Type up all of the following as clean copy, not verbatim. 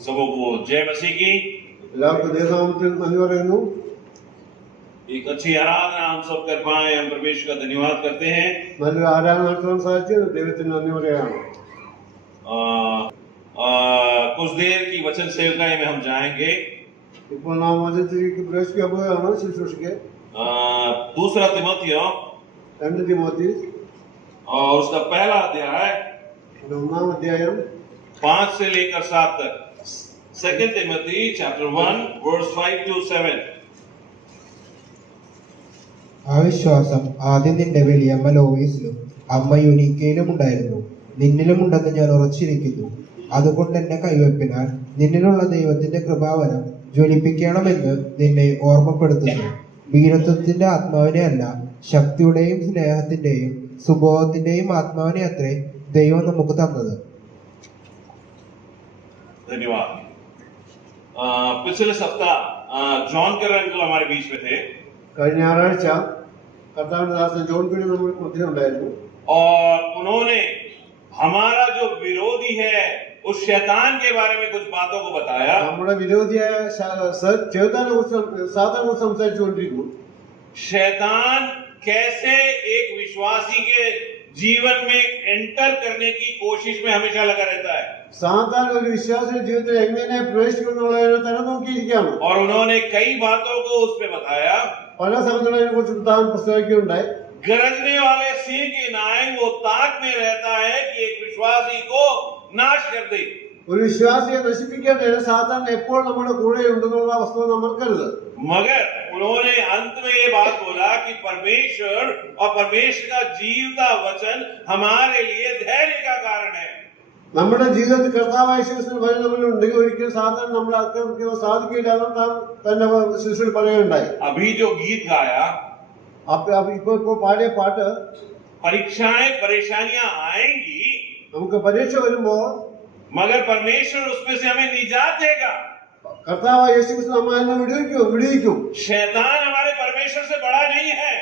सबों को जय मसीह की। എല്ലാവർക്കും ദൈവനാമത്തിൽ നന്ദി പറയുന്നു. एक अच्छी आराधना हम सब कर पाए, हम परमेश्वर का धन्यवाद करते हैं। നല്ലൊരു ആരാധന നടത്താൻ സാധിച്ചത് ദൈവത്തിന് നന്ദി പറയുകയാണ്. कुछ देर की वचन सेवकाई में हम जाएंगे। ഇപ്പോൾ നാം വചനത്തിലേക്ക് പ്രവേശിക്കാൻ പോവുകയാണ്. ശുശ്രൂഷയ്ക്ക് दूसरा तिमोथियो 2 തിമോത്തി और उसका पहला अध्याय 1 അധ്യായം 5 से लेकर 7 तक। Second Timothy chapter 1 verse 5 to 7। ആ വിശ്വാസം ആദ്യം നിന്റെ വലിയമ്മ ലോയിസിലും അമ്മ യുനീക്കയിലും ഉണ്ടായിരുന്നു, നിന്നിലുമുണ്ടെന്ന് ഞാൻ ഉറച്ചിരിക്കുന്നു. അതുകൊണ്ട് എന്നെ കൈവെപ്പിനാൽ നിന്നിലുള്ള ദൈവത്തിന്റെ കൃപാവനം ജ്വലിപ്പിക്കണമെന്ന് നിന്നെ ഓർമ്മപ്പെടുത്തുന്നു. വീരത്വത്തിന്റെ ആത്മാവിനെ അല്ല, ശക്തിയുടെയും സ്നേഹത്തിന്റെയും സുബോധത്തിന്റെയും ആത്മാവിനെ അത്രേ ദൈവം നമുക്ക് തന്നത്. धन्यवाद। पिछले सप्ताह जॉन कर अंकल हमारे बीच में थे കഴിഞ്ഞ ഞായറാഴ്ച കർത്താവിന്റെ ദാസൻ ജോൺ പീടി നമ്മുടെ മധ്യ ഉണ്ടായിരുന്നു. और उन्होंने हमारा जो विरोधी है उस शैतान के बारे में कुछ बातों को बताया। നമ്മുടെ വിരോധിയായ സാത്താനെ കുറിച്ച് സംസാരിച്ചുകൊണ്ടിരുന്നു. शैतान कैसे एक विश्वासी के जीवन में एंटर करने की कोशिश में हमेशा लगा रहता है। സാത്താൻ ഒരു വിശ്വാസിയുടെ ജീവിതത്തിൽ എങ്ങനെ പ്രവേശിക്കുന്നുള്ളതിനെ തന്നെ നോക്കിയിരിക്കുകയാണ്. और उन्होंने कई बातों को उस पे बताया। പല സ്ഥലങ്ങളെ കുറിച്ച് താൻ പ്രസ്താവിക്കുകയുണ്ടായി. गरजने वाले सिंह की नाई वो ताक में रहता है कि एक विश्वासी को नाश कर दे। ഒരു വിശ്വാസിയെ നശിപ്പിക്കേണ്ടത് സാത്താൻ എപ്പോൾ നമ്മുടെ കൂടെ ഉണ്ടെന്നുള്ള വസ്തുത നമ്മൾക്കരുത്. मगर उन्होंने अंत में ये बात बोला कि परमेश्वर और परमेश्वर का जीवता वचन हमारे लिए धैर्य का कारण है। നമ്മുടെ ജീവിതത്തിൽ കർത്താവായ യേശുക്രിസ്തുവിന്റെ വചനം നമ്മളുണ്ടെങ്കിൽ ഒരിക്കലും സാത്താൻ നമ്മളെ ആക്രമിക്കാൻ സാധിക്കില്ല എന്ന് താൻ തന്നെ ശിശുവിൽ പറയുകയുണ്ടായി. अभी जो गीत गाया, ഇപ്പോൾ പാടിയ പാട്ട്, परीक्षाएं परेशानियां आएंगी നമുക്ക് പരീക്ഷ വരുമ്പോൾ मगर परमेश्वर उसमें से हमें निजात देगा। കർത്താവായ യേശുക്രിസ്തു നമ്മെ വിടുവിക്കും. शैतान हमारे परमेश्वर से बड़ा नहीं है।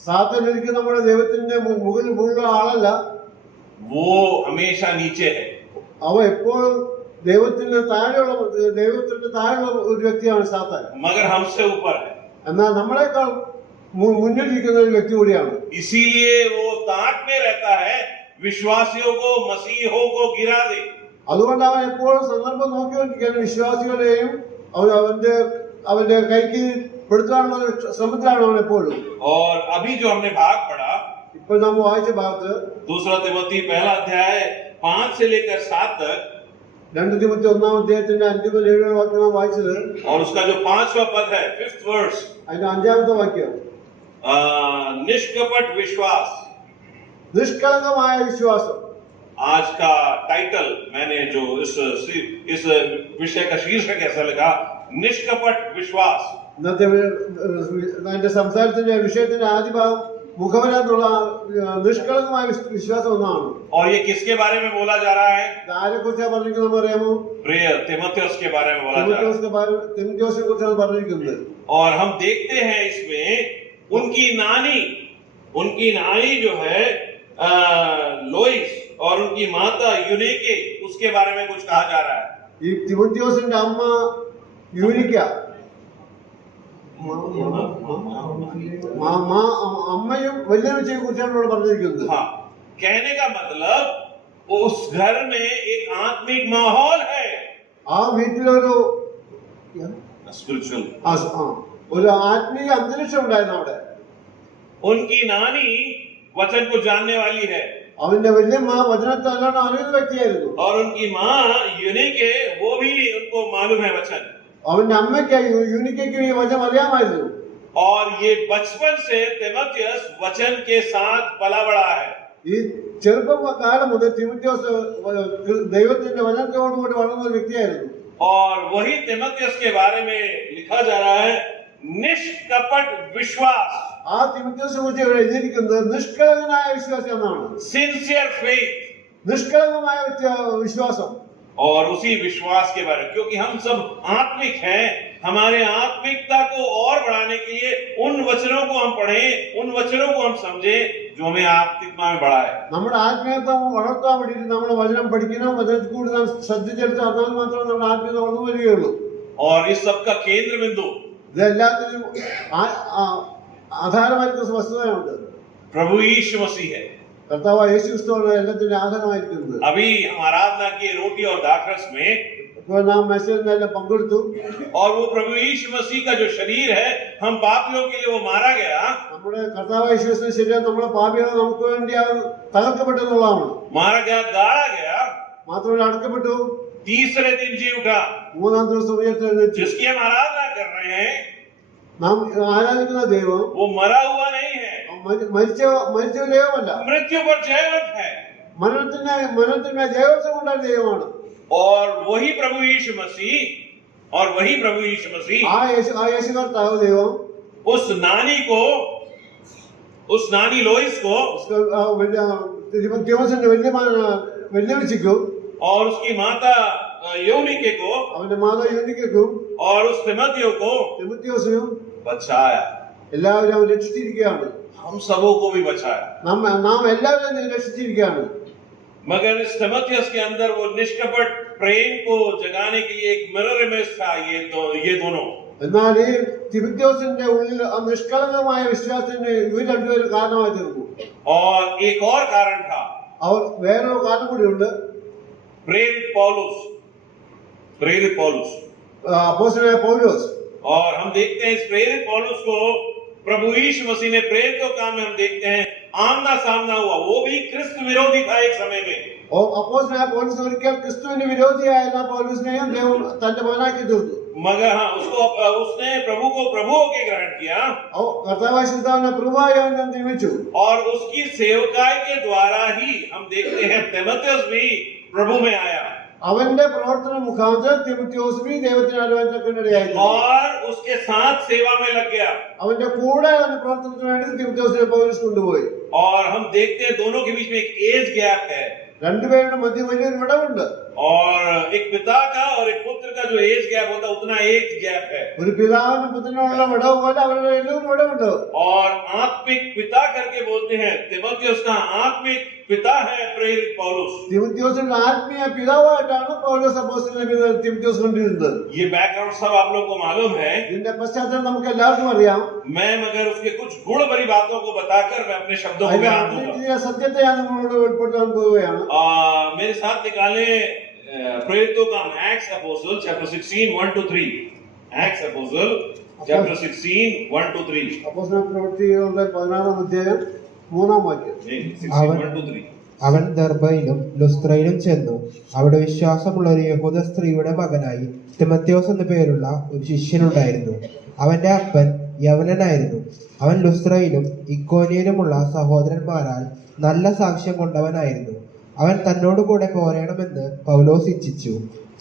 സാത്താൻ ഒരിക്കലും നമ്മുടെ ദൈവത്തിന്റെ മുകളിലുള്ള ആളല്ല. वो हमेशा नीचे है। അവ എപ്പോഴും ദൈവത്തിന്റെ താഴെയുള്ള ഒരു വ്യക്തിയാണ് സാത്താൻ. मगर हमसे ऊपर है। എന്നാൽ നമ്മളെക്കാൾ മുന്നിലിരിക്കുന്ന ഒരു വ്യക്തി കൂടിയാണ്. इसीलिए वो ताक में रहता है विश्वासियों को, मसीहों को गिरा दे। അതുകൊണ്ട് അവൻ എപ്പോഴും സന്ദർഭം നോക്കിക്കൊണ്ടിരിക്കുകയാണ്. വിശ്വാസികളെയും അവന്റെ കൈക്ക് പെടുത്താനുള്ള ശ്രമത്തിലാണ് അവൻ എപ്പോഴും. और अभी जो हमने भाग पढ़ा, ഇപ്പോൾ നാം വായിച്ച ഭാഗത്ത് दूसरा तिमोथी पहला अध्याय 5 से लेकर 7 तक 2 തിമോത്തി 1 അധ്യായത്തിന്റെ 5 മുതൽ 7 വാക്യം നാം വായിച്ചത്. और उसका जो 5वां पद है, 5th वर्स, അതിന്റെ 5ാമത്തെ വാക്യം, निष्कपट विश्वास। നിഷ്കളങ്കമായ വിശ്വാസം. आज का टाइटल मैंने जो इस विषय का शीर्षक ऐसा लिखा, निष्कपट विश्वास। ഇന്നത്തെ എന്റെ സംസാരത്തിന്റെ വിഷയത്തിന്റെ ആദ്യ ഭാഗം മുഖവരാന്നുള്ള നിഷ്കളങ്കമായ വിശ്വാസം എന്നാണ്. और ये किसके बारे में बोला जा रहा है? ആരെ കുറിച്ചാണ് പറഞ്ഞിരിക്കുന്നത് അറിയാമോ? प्रिय तीमुथियुस के बारे में बोला जा रहा है। തിമോത്തിയോസിനെ കുറിച്ചാണ് പറഞ്ഞിരിക്കുന്നത്. और हम देखते हैं इसमें उनकी नानी जो है लोइस और उनकी माता यूनिके, उसके बारे में कुछ कहा जा रहा है। ഈ തിമോത്തിയോസിന്റെ അമ്മ യൂനിക്ക, അമ്മയും വല്യമ്മയെ കുറിച്ചാണ് ഇവിടെ പറഞ്ഞിരിക്കുന്നത്. हाँ, कहने का मतलब उस घर में एक आत्मिक माहौल है। ആ വീട്ടിലൊരു स्पिरिचुअल ഒരു ആത്മീയ അന്തരീക്ഷം ഉണ്ടായിരുന്നു അവിടെ. उनकी नानी वचन को जानने वाली है അവന്റെ വല്യമ്മ വചനത്തെ നല്ലോണം അറിയുന്ന വ്യക്തിയായിരുന്നു. और उनकी माँ यूनिके, वो भी उनको मालूम है वचन। അവന്റെ അമ്മയ്ക്ക് യൂനിക്കയ്ക്ക് ഈ വചനം അറിയാമായിരുന്നു. और ये बचपन से तीमुथियुस वचन के साथ पला बड़ा है। ഈ ചെറുപ്പകാലം മുതൽ തിമോത്തിയോസ് ദൈവത്തിന്റെ വചനത്തോടുകൂടി വളർന്ന ഒരു വ്യക്തിയായിരുന്നു. और वही तीमुथियुस के बारे में लिखा जा रहा है, निष्कपट विश्वास। ആ തിമോത്തിയോസിനെ കുറിച്ച് ഇവിടെ എഴുതിയിരിക്കുന്നത് നിഷ്കളങ്കനായ വിശ്വാസം എന്നാണ്. Sincere faith. നിഷ്കളങ്കമായ വിശ്വാസം. और उसी विश्वास के बारे में, क्योंकि हम सब आत्मिक हैं, हमारे आत्मिकता को और बढ़ाने के लिए उन वचनों को हम पढ़ें, उन वचनों को हम समझें जो हमें आत्मिकता में बढ़ाए। നമ്മുടെ ആത്മീയത്വം വളർത്താൻ വേണ്ടിയിട്ട് നമ്മൾ വചനം പഠിക്കണം, വചനത്തിൽ കൂടി നാം ശ്രദ്ധിച്ചെടുത്ത് എന്നാൽ മാത്രമേ നമ്മുടെ ആത്മീയത വളർന്നു വരികയുള്ളൂ. और इस सब का केंद्र बिंदु ഇതെല്ലാത്തിനും ആധാരമായിരിക്കുന്ന വസ്തുതയുണ്ട്. प्रभु यीशु मसीह है। കർത്താവായ യേശു ക്രിസ്തുവാണ് എല്ലാത്തിനും ആധാരമായിരിക്കുന്നത്. अभी हम आराधना की रोटी और दाखरस में, ഇപ്പോൾ നാം മെസ്സേജിനെല്ലാം പങ്കെടുത്തു. और वो प्रभु यीशु मसीह का जो शरीर है, हम पापियों के लिए वो मारा गया, നമ്മുടെ കർത്താവായ യേശു ക്രിസ്തുവിന്റെ ശരീരം നമ്മളെ പാപികളെ നമുക്ക് വേണ്ടി തകർക്കപ്പെട്ടെന്നുള്ളതാണ്. मारा गया, गाड़ा गया, മാത്രമല്ല അടക്കപ്പെട്ടു, तीसरे दिन जी उठा, മൂന്നാം ദിവസം ഉയർത്തെഴുന്നേറ്റു. जिसकी हम आराधना कर रहे हैं, നാം ആരാധിക്കുന്ന ദൈവം वो मरा हुआ नहीं है, മരിച്ച ദൈവമല്ല, मृत्यु पर जयवंत है। മരണത്തിന് ജയവംശം കൊണ്ടായ ദൈവമാണ്. और वही प्रभु यीशु मसीह, और वही प्रभु यीशु मसीह ആ യേശു കർത്താവ് ദൈവം उस नानी को, उस नानी लोइस को തിമോസിന്റെ വെല്ലുവിളിക്കും, और उसकी माता यूनिके को, അവന്റെ മാതാ യൂനിക്കും, और उस तिमोथियो को തിമോത്തിയോസിനും बचाया। എല്ലാവരും അവൻ രക്ഷിച്ചിരിക്കുകയാണ്. हम सबों को भी बचाया। നാം എല്ലാവരും രക്ഷിച്ചിരിക്കുകയാണ്. मगर इस तिमोथियस के अंदर वो निष्कपट प्रेम को जगाने के लिए एक मिरर इमेज था, ये दोनों। എന്നാൽ ഈ തിമോത്തിയോസിന്റെ ഉള്ളിൽ ആ നിഷ്കളങ്കമായ വിശ്വാസത്തിന് ഇവർ രണ്ടുപേരും കാരണമായി തീർന്നു. और एक और कारण था, അവർ വേറൊരു കാരണം കൂടിയുണ്ട്. प्रेरित पौलुस, प्रेरित पौलुस। അപ്പോസ്തലനായ പൗലോസ്. और हम देखते हैं इस प्रेरित पौलुस को प्रभु यीशु मसीह ने प्रेरितों काम में हम देखते हैं आमना सामना हुआ। वो भी क्रिस्त विरोधी था एक समय में। അപ്പോസ്തലനായ പൗലോസ് ഒരിക്കൽ ക്രിസ്തുവിന് വിരോധിയായിരുന്ന പൗലോസിനെയും ദൈവം തന്റെ മകനാക്കി തീർത്തു. मगर हाँ, उसने प्रभु को प्रभु के ग्रहण किया, കർത്താവായ കർത്താവിനെ പ്രഭുവായി അവൻ നിയമിച്ചു. और उसकी सेवकाई के द्वारा ही हम देखते हैं तिमोथियस भी प्रभु में आया, അവന്റെ പ്രവർത്തന മുഖാന്തരം തിമോത്തിയോസ് ദൈവത്തിന് അറിവാൻ. और उसके साथ सेवा में लग गया। അവന്റെ കൂടെ അവന്റെ പ്രവർത്തനത്തിന് വേണ്ടി തിമോത്തിയോസിനെ പൗലോസ് കൊണ്ടുപോയി. और हम देखते हैं दोनों के बीच में एक एज गैप है, രണ്ടുപേരുടെ മധ്യ വലിയൊരു വിടവുണ്ട്. और एक पिता का और एक पुत्र का जो एज गैप होता है उतना एक गैप है। ഒരു പിതാവിനും പുത്രനുള്ള വിടവ് പോലെ അവരുടെ എല്ലാവരും വിടവുണ്ട്. और आत्मिक पिता करके बोलते हैं, तिमोथियस का आत्मिक पिता है प्रेरित पौलुस। തിമോത്തിയോസിന്റെ ആത്മീയ പിതാവായിട്ടാണ് പൗലോസ് അപ്പോസ്തലനെ തിമോത്തിയോസ് കണ്ടിരുന്നത്. ये बैकग्राउंड सब आप लोग को मालूम है। ഇതിന്റെ പശ്ചാത്തലം നമുക്ക് എല്ലാവർക്കും അറിയാം. मैं मगर उसके कुछ गुण भरी बातों को बताकर मैं अपने शब्दों को बयान करूंगा। സത്യത്തെ ഞാൻ നിങ്ങളോട് വെളിപ്പെടുത്താൻ പോവുകയാണ്. मेरे साथ निकाले प्रेरितों का acts apostle chapter 16 1 to 3। Acts apostle chapter 16 1 to 3। അപ്പോസ്തല പ്രവൃത്തികളുടെ 16-ാം അധ്യായം 3-ാം വാക്യം. 16 1 to 3। അവൻ ദർബയിലും ലുസ്ത്രയിലും ചെന്നു. അവിടെ വിശ്വാസമുള്ള ഒരു യഹൂദ സ്ത്രീയുടെ മകനായി തിമോത്തിയോസ് എന്നു പേരുള്ള ഒരു ശിഷ്യനുണ്ടായിരുന്നു. അവന്റെ അപ്പൻ യവനനായിരുന്നു. അവൻ ലുസ്ത്രയിലും ഇക്കോനിയയിലുമുള്ള സഹോദരന്മാരാൽ നല്ല സാക്ഷ്യം കൊണ്ടവനായിരുന്നു. അവൻ തന്നോടുകൂടെ പോരണമെന്ന് പൗലോസ് ഇച്ഛിച്ചു.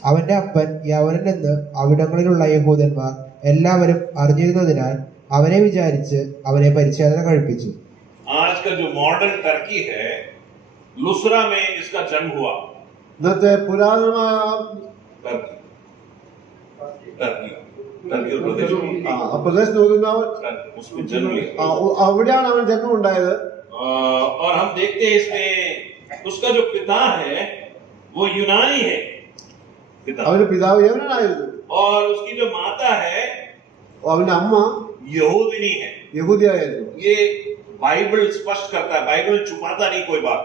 അവന്റെ അപ്പൻ യവനൻ എന്ന് അവിടങ്ങളിലുള്ള യഹൂദന്മാർ എല്ലാവരും അറിഞ്ഞിരുന്നതിനാൽ അവനെ വിചാരിച്ച് അവനെ പരിച്ഛേദന കഴിപ്പിച്ചു. आजकल जो मॉडर्न टर्की है, लुस्रा में इसका जन्म हुआ। ഇന്നത്തെ പുരാതനമായ टर्की प्रदेश പ്രദേശത്ത് നോക്കുന്ന उसमें जन्म लिया। അവിടെയാണ് അവൻ ജന്മം ഉണ്ടായത്. और हम देखते हैं इसमें उसका जो पिता है वो यूनानी है, पिता। അവന്റെ പിതാവ് യവനനായിരുന്നു. और उसकी जो माता है അവന്റെ അമ്മ यहूदिनी है। യഹൂദിയായിരുന്നു. ये बाइबल स्पष्ट करता है, बाइबल छुपाता नहीं कोई बात।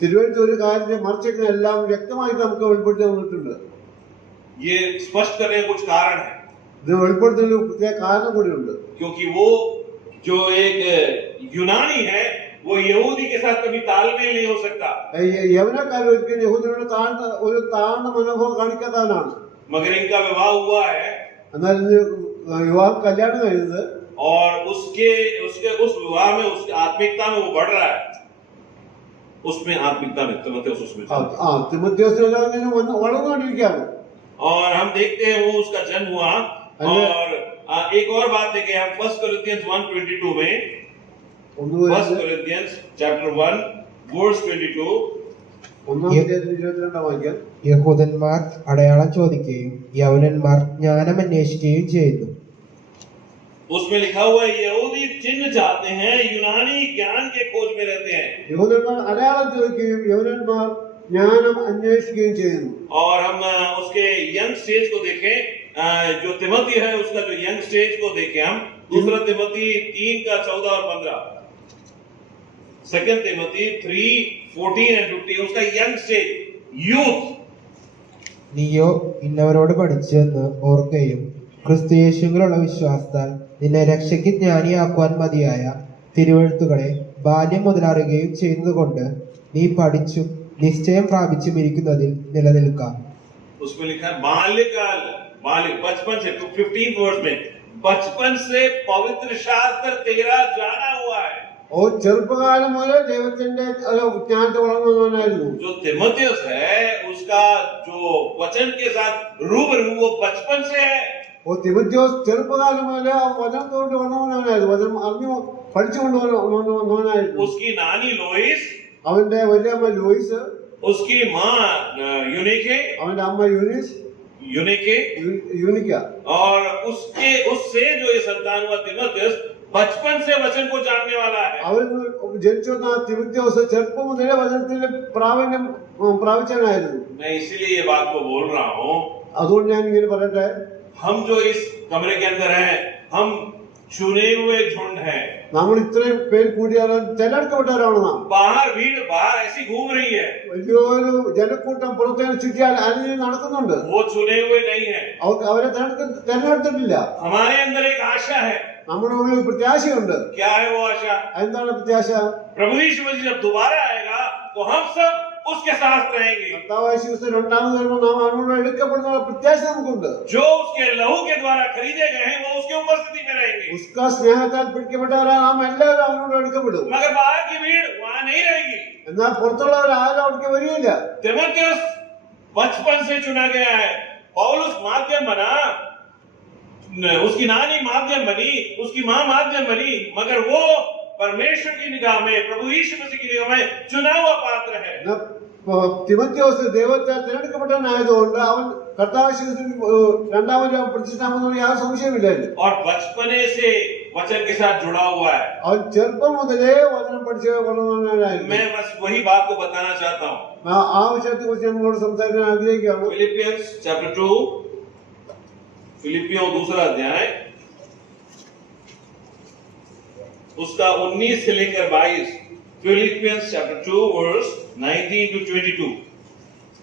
തിരുവഴുത്ത് ഒരു കാര്യത്തെ മറിച്ചേക്കുന്ന എല്ലാം വ്യക്തമായിട്ട് നമുക്ക് വെളിപ്പെടുത്തി തന്നിട്ടുണ്ട്. ये स्पष्ट करने का कुछ कारण है, ഇത് വെളിപ്പെടുത്തുന്നതിന് പ്രത്യേക കാരണം കൂടിയുണ്ട്. क्योंकि वो जो एक यूनानी है वो यहूदी के साथ कभी तालमेल नहीं हो सकता। യവനക്കാർ ഒരിക്കലും യഹൂദിനോട് താഴ്ന്ന മനോഭാവം കാണിക്കാത്തവനാണ്. मगर इनका विवाह हुआ है, എന്നാൽ യുവാവ് കല്യാണം കഴിയുന്നത്, और उसके उस विवाह में उसकी आत्मिकता में वो बढ़ रहा है, उसमें आत्मिकता में तिमोथियस उसमें। തിമോത്തിയോസ് വളർന്നുകൊണ്ടിരിക്കുകയാണ്. और हम देखते हैं वो उसका जन्म हुआ। और एक और बात है कि हम 1 Corinthians 1:22 में, 1 Corinthians chapter 1 verse 22, 1:22 വാക്യം, യഹൂദന്മാർ അടയാളം ചോദിക്കുകയും യവനന്മാർ ജ്ഞാനം അന്വേഷിക്കുകയും ചെയ്യുന്നു. उसमें लिखा हुआ है यहूदी चिन्ह चाहते हैं, यूनानी ज्ञान के खोज में रहते हैं। യഹൂദന്മാർ അടയാളം ചോദിക്കുകയും യവനന്മാർ ജ്ഞാനം അന്വേഷിക്കുകയും ചെയ്യുന്നു. और हम उसके यंग स्टेज को देखें, जो तिमोथी है उसका जो यंग स्टेज को देखें हम, दूसरा तिमोथी 3:14 और 15, सेकंड तिमोथी 3:14 and 15, उसका यंग स्टेज यूथ। നീയോ ഇന്നവരോട് പഠിച്ചെന്ന് ഓർക്കുകയും ക്രിസ്തുയേശുവിലുള്ള വിശ്വാസത്താൽ നിന്നെ രക്ഷയ്ക്ക് ജ്ഞാനിയാക്കുവാൻ മതിയായ തിരുവെഴുത്തുകളെ ബാല്യം മുതൽ അറിയുകയും ചെയ്യുന്നതുകൊണ്ട് നീ പഠിച്ചും നിശ്ചയം പ്രാപിച്ചും ഇരിക്കുന്നതിൽ നിലനിൽക്കാം. उसमें लिखा है बाल्यकाल, बाल्य बचपन से 15 वर्ष में, बचपन से पवित्र शास्त्र तेरा जाना हुआ है। ഓ ചെറുപ്പകാലം മുതൽ ദൈവത്തിന്റെ ജ്ഞാനത്തെ വളർന്നവനായിരുന്നു. जो तिमोथियस है उसका जो वचन के साथ रूबरू वो बचपन से है। ഓ തിമോഥെയോസ് ചെറുപ്പകാലം മുതൽ ആ വചനത്തോട് വളർന്നവനായിരുന്നു. വചനം അറിഞ്ഞു പഠിച്ചുകൊണ്ട് വന്നവനായിരുന്നു. उसकी नानी लोइस, അവന്റെ വലിയമ്മ ലൂയിസ്, उसकी माँ यूनिके, അവന്റെ അമ്മ യൂനിക്ക, और उससे जो ये संतान हुआ तिमोथियस बचपन से वचन को जानने वाला है। അവർ ജനിച്ചു വന്ന തിമോഥെയോസ് ചെറുപ്പം മുതലേ വചനത്തിന്റെ പ്രാവീണ്യം പ്രാപിച്ചവനായിരുന്നു. मैं इसीलिए ये बात को बोल रहा हूँ, അതുകൊണ്ട് ഞാൻ ഇങ്ങനെ പറയട്ടെ, हम जो इस कमरे के अंदर हैं, हम चुने हुए झुंड हैं। നമ്മൾ ഇത്രയും പേര് കൂടിയാൽ തിരഞ്ഞെടുക്കപ്പെട്ടവരാണ് നാം. बाहर भीड़ बाहर ऐसी घूम रही है, വലിയൊരു ജനക്കൂട്ടം പുറത്തേക്ക് ചുറ്റിയാൽ അലിഞ്ഞ് നടക്കുന്നുണ്ട്. वो चुने हुए नहीं है। അവരെ തിരഞ്ഞെടുത്തിട്ടില്ല. हमारे अंदर एक आशा है। നമ്മുടെ ഉള്ളിൽ പ്രത്യാശയുണ്ട്. क्या है वो आशा? എന്താണ് പ്രത്യാശ? प्रभु यीशु मसीह जब दोबारा आएगा तो हम सब उसके साथ रहेंगे। കർത്താവായ യേശു രണ്ടാമത് വരുമ്പോൾ നാം അവനോട് എടുക്കപ്പെടുന്ന പ്രത്യാശ നമുക്കുണ്ട്. जो उसके लहू के द्वारा खरीदे गए हैं वो उसके उपस्थिति में रहेंगे। उसका സ്നേഹത്താൽ പിടിക്കപ്പെട്ടവരാ നാം എല്ലാവരും അവനോട് എടുക്കപ്പെടും. मगर बाहर की भीड़ वहां नहीं रहेगी। എന്നാൽ പുറത്തുള്ളവരാരും അവിടേക്ക് വരികയില്ല. तिमोथियस बचपन से चुना गया है। पौलुस माध्यम बना, उसकी नानी माध्यम बनी, उसकी मां माध्यम बनी, मगर वो परमेश्वर की निगाह में, प्रभु यीशु मसीह की निगाह में चुना हुआ पात्र है। തിമോഥെയോസ് ദൈവത്താൽ തിരഞ്ഞെടുക്കപ്പെട്ടവനായതുകൊണ്ട് അവൻ കർത്താവായ രണ്ടാമത് പ്രതിഷ്ഠാമെന്നുള്ള യാതൊരു സംശയമില്ലായിരുന്നു. और बचपने से वचन के साथ जुड़ा हुआ है। അവൻ ചെറുപ്പം മുതലേ വചനം പഠിച്ച് വളർന്നവനായിരുന്നു. मैं बस वही बात को बताना चाहता हूँ। ആ വിഷയത്തെ കുറിച്ച് നമ്മളോട് സംസാരിക്കാൻ ആഗ്രഹിക്കുകയാണ്. फिलिपियंस चैप्टर 2, फिलिपियों 2 अध्याय उसका 19 से लेकर 22, फिलिपियंस चैप्टर 2 वर्स 19 to 22।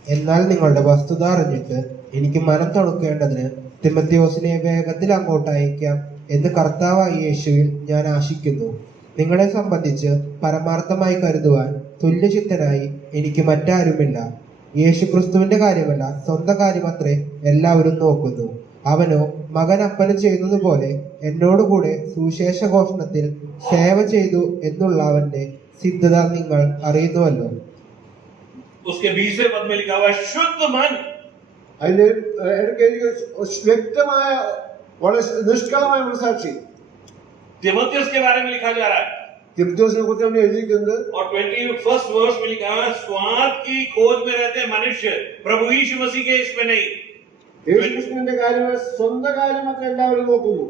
എന്നാൽ നിങ്ങളുടെ വസ്തുത അറിഞ്ഞിട്ട് എനിക്ക് മനം തണുക്കേണ്ടതിന് തിമോഥെയോസിനെ വേഗത്തിൽ അങ്ങോട്ട് അയക്കാം എന്ന് കർത്താവായ യേശുവിൽ ഞാൻ ആശിക്കുന്നു. നിങ്ങളെ സംബന്ധിച്ച് പരമാർത്ഥമായി കരുതുവാൻ തുല്യചിത്തനായി എനിക്ക് മറ്റാരുമില്ല. യേശുക്രിസ്തുവിന്റെ കാര്യമല്ല, സ്വന്തം കാര്യമത്രേ എല്ലാവരും നോക്കുന്നു. അവനോ മകൻ അപ്പന് ചെയ്യുന്നത് പോലെ എന്നോടുകൂടെ സുവിശേഷ ഘോഷണത്തിൽ സേവ ചെയ്തു എന്നുള്ള അവന്റെ സിദ്ധത നിങ്ങൾ അറിയുന്നുവല്ലോ. उसके 20वें पद में लिखा हुआ है शुद्ध मन। അതിന്റെ വ്യക്തമായ വളരെ നിഷ്കളമായ മനസാക്ഷി तिमोथियस के बारे में लिखा जा रहा है। തിമോഥെയോസിനെ കുറിച്ച് നമ്മൾ എഴുതിയിരിക്കുന്നത്. और 21st वर्ष में लिखा है स्वार्थ की खोज में रहते मनुष्य, प्रभु यीशु मसीह के इसमें नहीं। യേശുക്രിസ്തുവിന്റെ കാര്യങ്ങൾ സ്വന്തം കാര്യം മാത്രം എല്ലാവരും നോക്കുന്നു.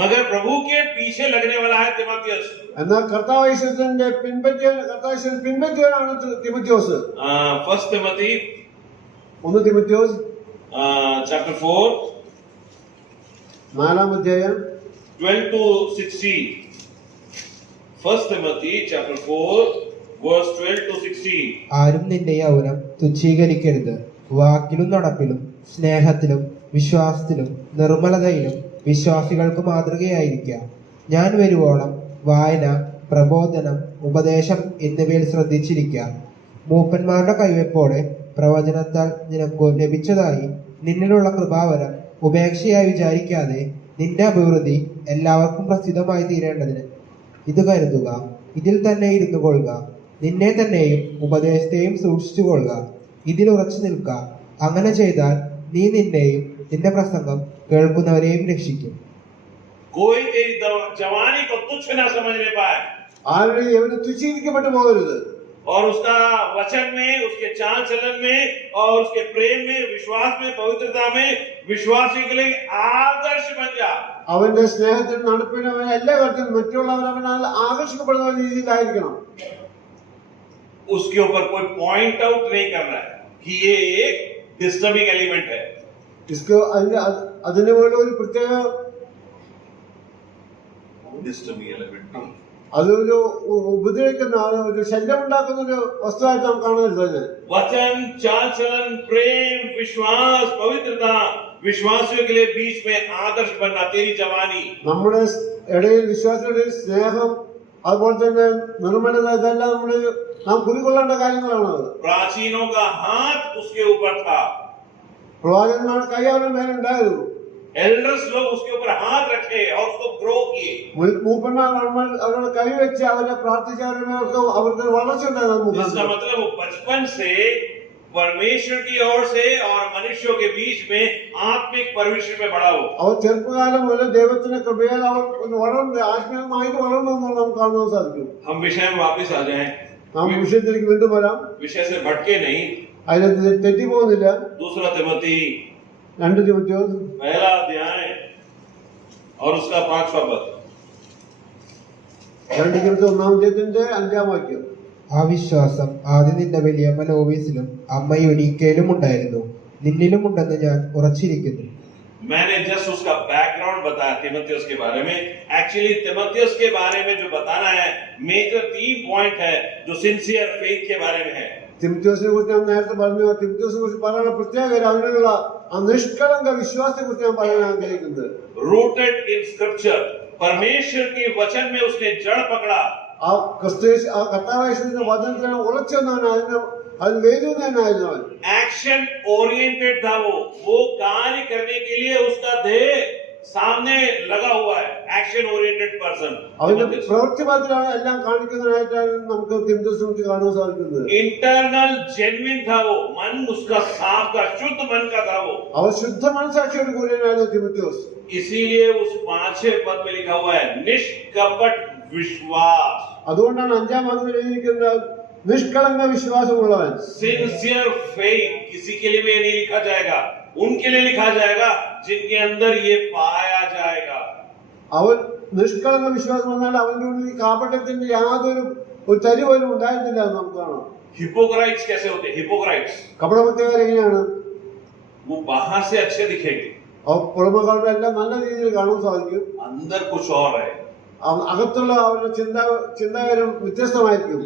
मगर प्रभु के पीछे लगने वाला है तिमोथियस। എന്നാൽ കർത്താവായ യേശുവിന്റെ പിൻപറ്റിയവനാണ് തിമോഥെയോസ്. 1 Timothy 1 തിമോഥെയോസ് chapter 4 4 അധ്യായം 12 to 16. 1 Timothy chapter 4 verse 12 to 16. ആരും നിന്റെ യൗവനം തുച്ഛീകരിക്കരുത്. വാക്കിലും നടപ്പിലും സ്നേഹത്തിലും വിശ്വാസത്തിലും നിർമ്മലതയിലും വിശ്വാസികൾക്ക് മാതൃകയായിരിക്കുക. ഞാൻ വരുവോളം വായന, പ്രബോധനം, ഉപദേശം എന്നിവയിൽ ശ്രദ്ധിച്ചിരിക്കുക. മൂപ്പന്മാരുടെ കൈവെപ്പോടെ പ്രവചനത്താൽ നിനക്കു ലഭിച്ചതായി നിന്നിലുള്ള കൃപാവരം ഉപേക്ഷയായി വിചാരിക്കാതെ നിന്റെ അഭിവൃദ്ധി എല്ലാവർക്കും പ്രസിദ്ധമായി തീരേണ്ടതിന് ഇത് കരുതുക. ഇതിൽ തന്നെ ഇരുന്നു കൊള്ളുക. നിന്നെ തന്നെയും ഉപദേശത്തെയും സൂക്ഷിച്ചു കൊള്ളുക. ഇതിൽ ഉറച്ചു നിൽക്കുക. അങ്ങനെ ചെയ്താൽ നീ നിന്നെയും നിന്റെ പ്രസംഗം കേൾക്കുന്നവരെയും രക്ഷിക്കും. कोई तेरी जवानी को तुच्छ न समझने पाए। ആരുടെ യൗവനം തുച്ഛീകരിക്കപ്പെട്ടു പോകരുത്. और उसका वचन में, उसके चाल चलन में और उसके प्रेम में, विश्वास में, पवित्रता में विश्वासी के लिए आदर्श बन जा। അവന്റെ സ്നേഹത്തിൽ നടപ്പിനവൻ എല്ലാ കാര്യത്തിലും മറ്റുള്ളവർ അവനാൽ ആകർഷിക്കപ്പെടുന്ന രീതിയിലായിരിക്കണം. उसके ऊपर कोई पॉइंट आउट नहीं करना है कि ये एक डिस्टर्बिंग एलिमेंट है. इसको അതിന് വേണ്ടി ഒരു പ്രത്യേക डिस्टर्बिंग एलिमेंट അതൊരു ഉപദ്രവിക്കുന്ന ഒരു ശല്യമുണ്ടാക്കുന്ന ഒരു വസ്തുവായിട്ട് നാം കാണരുത്. वचन, चाल चलन, प्रेम, विश्वास, पवित्रता विश्वासियों के लिए बीच में आदर्श बनना. तेरी जवानी, നമ്മുടെ ഇടയിൽ വിശ്വാസികളുടെ സ്നേഹം, അതുപോലെ തന്നെ നിർമ്മലത, ഇതെല്ലാം നമ്മുടെ നാം കുറിക്കൊള്ളേണ്ട കാര്യങ്ങളാണ്. प्राचीनों का हाथ उसके ऊपर था. പ്രവാചകന്മാരുടെ കൈ അവരുടെ മേലുണ്ടായിരുന്നു. एल्डर्स लोग उसके ऊपर हाथ रखे और उसको ग्रो किए. മൂപ്പന്മാർ അവരുടെ കൈ വെച്ച് അവരെ പ്രാർത്ഥിച്ചവരുടെ അവർക്ക് വളർച്ച ഉണ്ടായിരുന്നു. इसका मतलब वो बचपन से परमेश्वर की ओर से और मनुष्यों के बीच में आत्मिक परमेश्वर में बड़ा हो. അവർ ചെറുപ്പകാലം മുതൽ ദൈവത്തിന്റെ കൃപയാൽ അവർ വളർന്ന് ആത്മീയമായിട്ട് വളർന്നു എന്ന് നമുക്ക് കാണാൻ സാധിക്കും. हम विषय में वापस आ जाएं. നാം വിഷയത്തിലേക്ക് വീണ്ടും വരാം. विषय से भटके नहीं. അതിനകത്ത് തെറ്റിപ്പോകുന്നില്ല. दूसरा तिमोथी 2 തിമോഥെയോസ് पहला अध्याय और उसका 5वां पद. 2 തിമോഥെയോസ് 1-ാം അധ്യായത്തിന്റെ 5-ാം വാക്യം. ആ വിശ്വാസം ആദ്യം നിന്റെ വലിയമ്മ ലോവീസിലും അമ്മ യുനീക്കയിലും ഉണ്ടായിരുന്നു, നിന്നിലും ഉണ്ടെന്ന് ഞാൻ ഉറച്ചിരിക്കുന്നു. मैंने जस्ट उसका बैकग्राउंड बताया तिमोथियस के बारे में. एक्चुअली तिमोथियस के बारे में जो बताना है, मेजर 3 पॉइंट है जो सिंसियर फेथ के बारे में है. തിമോഥെയോസിനെ കുറിച്ച് ഞാൻ നേരത്തെ പറഞ്ഞു. തിമോഥെയോസിനെ കുറിച്ച് പറയാനുള്ള പ്രത്യേക അതിനുള്ള ആ നിഷ്കളങ്ക വിശ്വാസത്തെ കുറിച്ച് ഞാൻ പറയാൻ ആഗ്രഹിക്കുന്നത്. रूटेड इन स्क्रिप्चर, परमेश्वर के वचन में उसने जड़ पकड़ा. ആ കർത്താവേശ്വരന്റെ വചനത്തിലാണ് ഉറച്ചെന്നാണ്, അതിന് വേദുന്നതിനായിരുന്നു അവൻ. एक्शन ओरिएंटेड था वो कार्य करने के लिए उसका देह सामने लगा हुआ है. Action oriented person. അവന്റെ പ്രവൃത്തിപരത്തിലാണ് എല്ലാം കാണിക്കുന്നതിനായിട്ടാണ് നമുക്ക് തിമോഥെയോസിനെ കുറിച്ച് കാണാൻ സാധിക്കുന്നത്. इंटरनल जेन्युइन था वो, मन उसका साफ था, शुद्ध मन का था वो. അവൻ ശുദ്ധ മനസാക്ഷിയോട് കൂടിയനായിരുന്നു തിമോഥെയോസ്. इसीलिए उस 5वें पद में लिखा हुआ है निष्कपट विश्वास. അതുകൊണ്ടാണ് 5-ാം വാക്യത്തിൽ എഴുതിയിരിക്കുന്നത് നിഷ്കളങ്ക വിശ്വാസമുള്ളവൻ. Sincere faith. किसी के लिए भी नहीं लिखा जाएगा, उनके लिए लिखा जाएगा जिनके अंदर ये पाया जाएगा. അവൻ നിഷ്കളങ്ക വിശ്വാസം വന്നാൽ അവന്റെ ഉള്ളിൽ കാപട്യത്തിന്റെ യാതൊരു ഒരു തരി പോലും ഉണ്ടായിരുന്നില്ല എന്ന് നമുക്ക് കാണാം. हिपोक्राइट्स कैसे होते हैं? हिपोक्राइट्स കപടഭക്തിക്കാർ എങ്ങനെയാണ്? वो बाहर से अच्छे दिखेंगे, അവർ പുറമെ എല്ലാം നല്ല രീതിയിൽ കാണാൻ സാധിക്കും. अंदर कुछ और है. അകത്തുള്ള അവരുടെ ചിന്താഗതി വ്യത്യസ്തമായിരിക്കും.